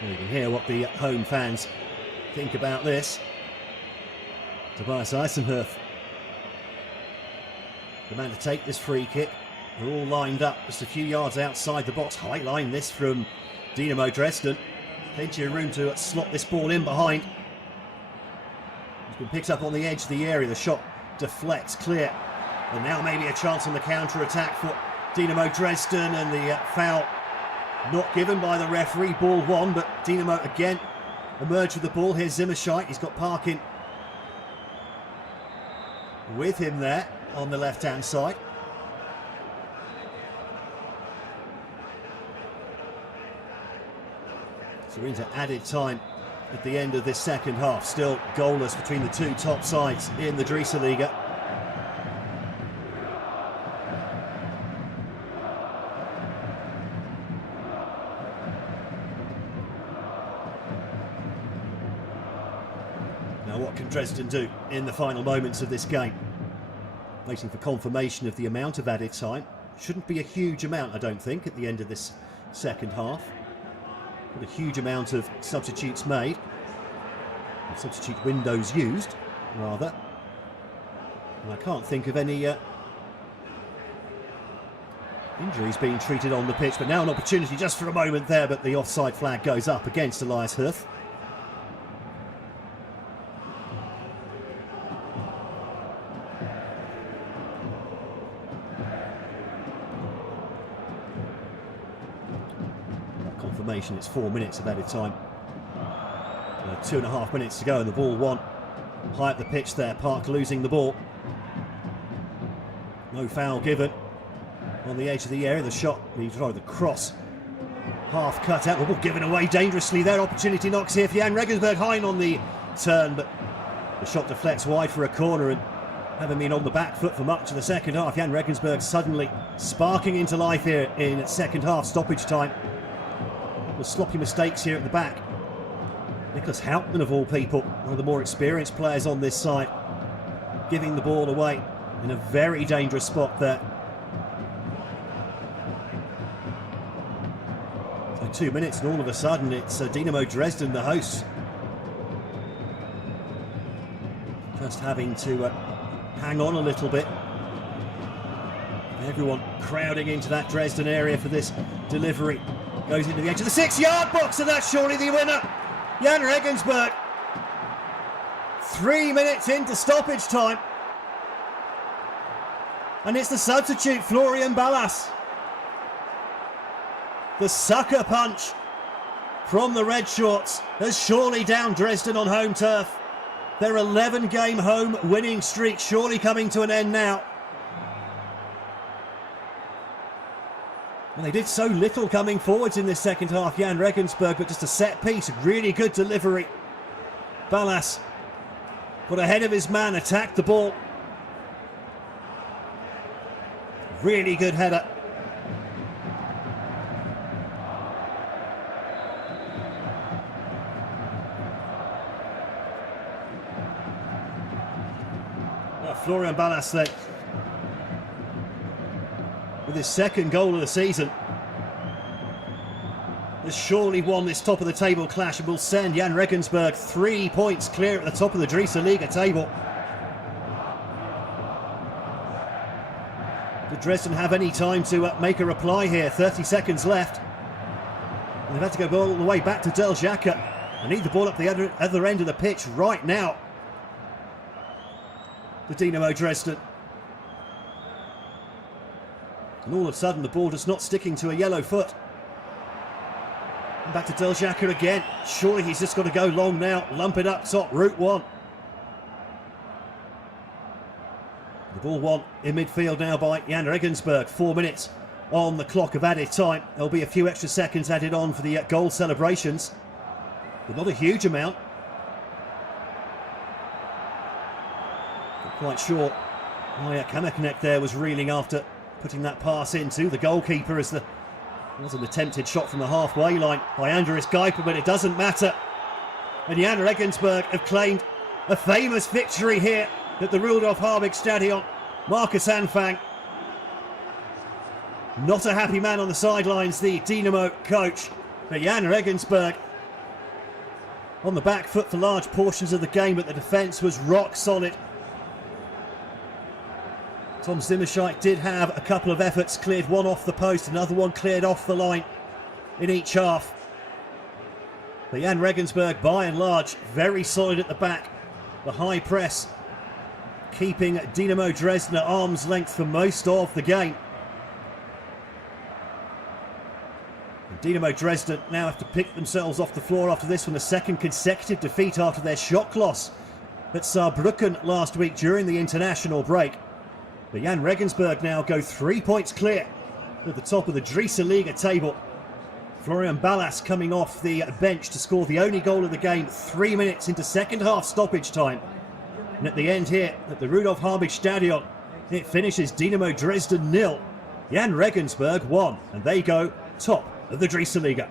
You can hear what the home fans think about this. Tobias Eisenhurth, the man to take this free kick. They're all lined up just a few yards outside the box. High line this from Dynamo Dresden. Plenty of room to slot this ball in behind. It's been picked up on the edge of the area. The shot deflects clear. And now maybe a chance on the counter-attack for Dynamo Dresden, and the foul not given by the referee. Ball won, but Dynamo again emerge with the ball. Here's Zimmerscheit. He's got Parkin with him there on the left-hand side. So we're into added time at the end of this second half. Still goalless between the two top sides in the Dresden. Now what can Dresden do in the final moments of this game? Waiting for confirmation of the amount of added time. Shouldn't be a huge amount, I don't think, at the end of this second half. Not a huge amount of substitutes made. Substitute windows used, rather. And I can't think of any injuries being treated on the pitch, but now an opportunity just for a moment there, but the offside flag goes up against Elias Hurth. Confirmation, it's 4 minutes of added time. 2.5 minutes to go and the ball won. High up the pitch there, Park losing the ball. No foul given. On the edge of the area, the shot, the cross. Half cut out, the ball given away dangerously there. Opportunity knocks here for Jahn Regensburg. Hein on the turn, but the shot deflects wide for a corner, and having been on the back foot for much of the second half, Jahn Regensburg suddenly sparking into life here in second half stoppage time. With sloppy mistakes here at the back. Nicholas Hauptmann, of all people, one of the more experienced players on this side, giving the ball away in a very dangerous spot there. So 2 minutes and all of a sudden it's Dynamo Dresden, the hosts, just having to hang on a little bit. Everyone crowding into that Dresden area for this delivery. Goes into the edge of the 6-yard box, and that's surely the winner. Jahn Regensburg. 3 minutes into stoppage time. And it's the substitute, Florian Ballas. The sucker punch from the Red Shorts has surely downed Dresden on home turf. Their 11-game home winning streak surely coming to an end now. And they did so little coming forwards in this second half, Jahn Regensburg, but just a set piece, a really good delivery. Ballas got ahead of his man, attacked the ball. Really good header. Florian Ballas there, with his second goal of the season, has surely won this top of the table clash and will send Jahn Regensburg 3 points clear at the top of the Dresden table. Did Dresden have any time to make a reply here? 30 seconds left. And they've had to go all the way back to Del Jacka. They need the ball up the other end of the pitch right now. The Dynamo Dresden. And all of a sudden the ball just not sticking to a yellow foot. Back to Deljacker again. Surely he's just got to go long now. Lump it up top, route one. The ball won in midfield now by Jahn Regensburg. 4 minutes on the clock of added time. There'll be a few extra seconds added on for the goal celebrations, but not a huge amount. Not quite sure why Kamerknecht there was reeling after putting that pass into the goalkeeper, as there was an attempted shot from the halfway line by Andreas Geiper, but it doesn't matter. And Jahn Regensburg have claimed a famous victory here at the Rudolf Habig Stadion. Markus Anfang, not a happy man on the sidelines, the Dynamo coach. But Jahn Regensburg on the back foot for large portions of the game, but the defence was rock solid. Tom Zimmerscheit did have a couple of efforts, cleared one off the post, another one cleared off the line in each half. But Jahn Regensburg, by and large, very solid at the back. The high press keeping Dynamo Dresden at arm's length for most of the game. And Dynamo Dresden now have to pick themselves off the floor after this one, the second consecutive defeat after their shock loss at Saarbrücken last week during the international break. But Jahn Regensburg now go 3 points clear at the top of the Dresden table. Florian Ballas coming off the bench to score the only goal of the game 3 minutes into second half stoppage time. And at the end here at the Rudolf Habig Stadion, it finishes Dynamo Dresden 0, Jahn Regensburg 1, and they go top of the Dresden.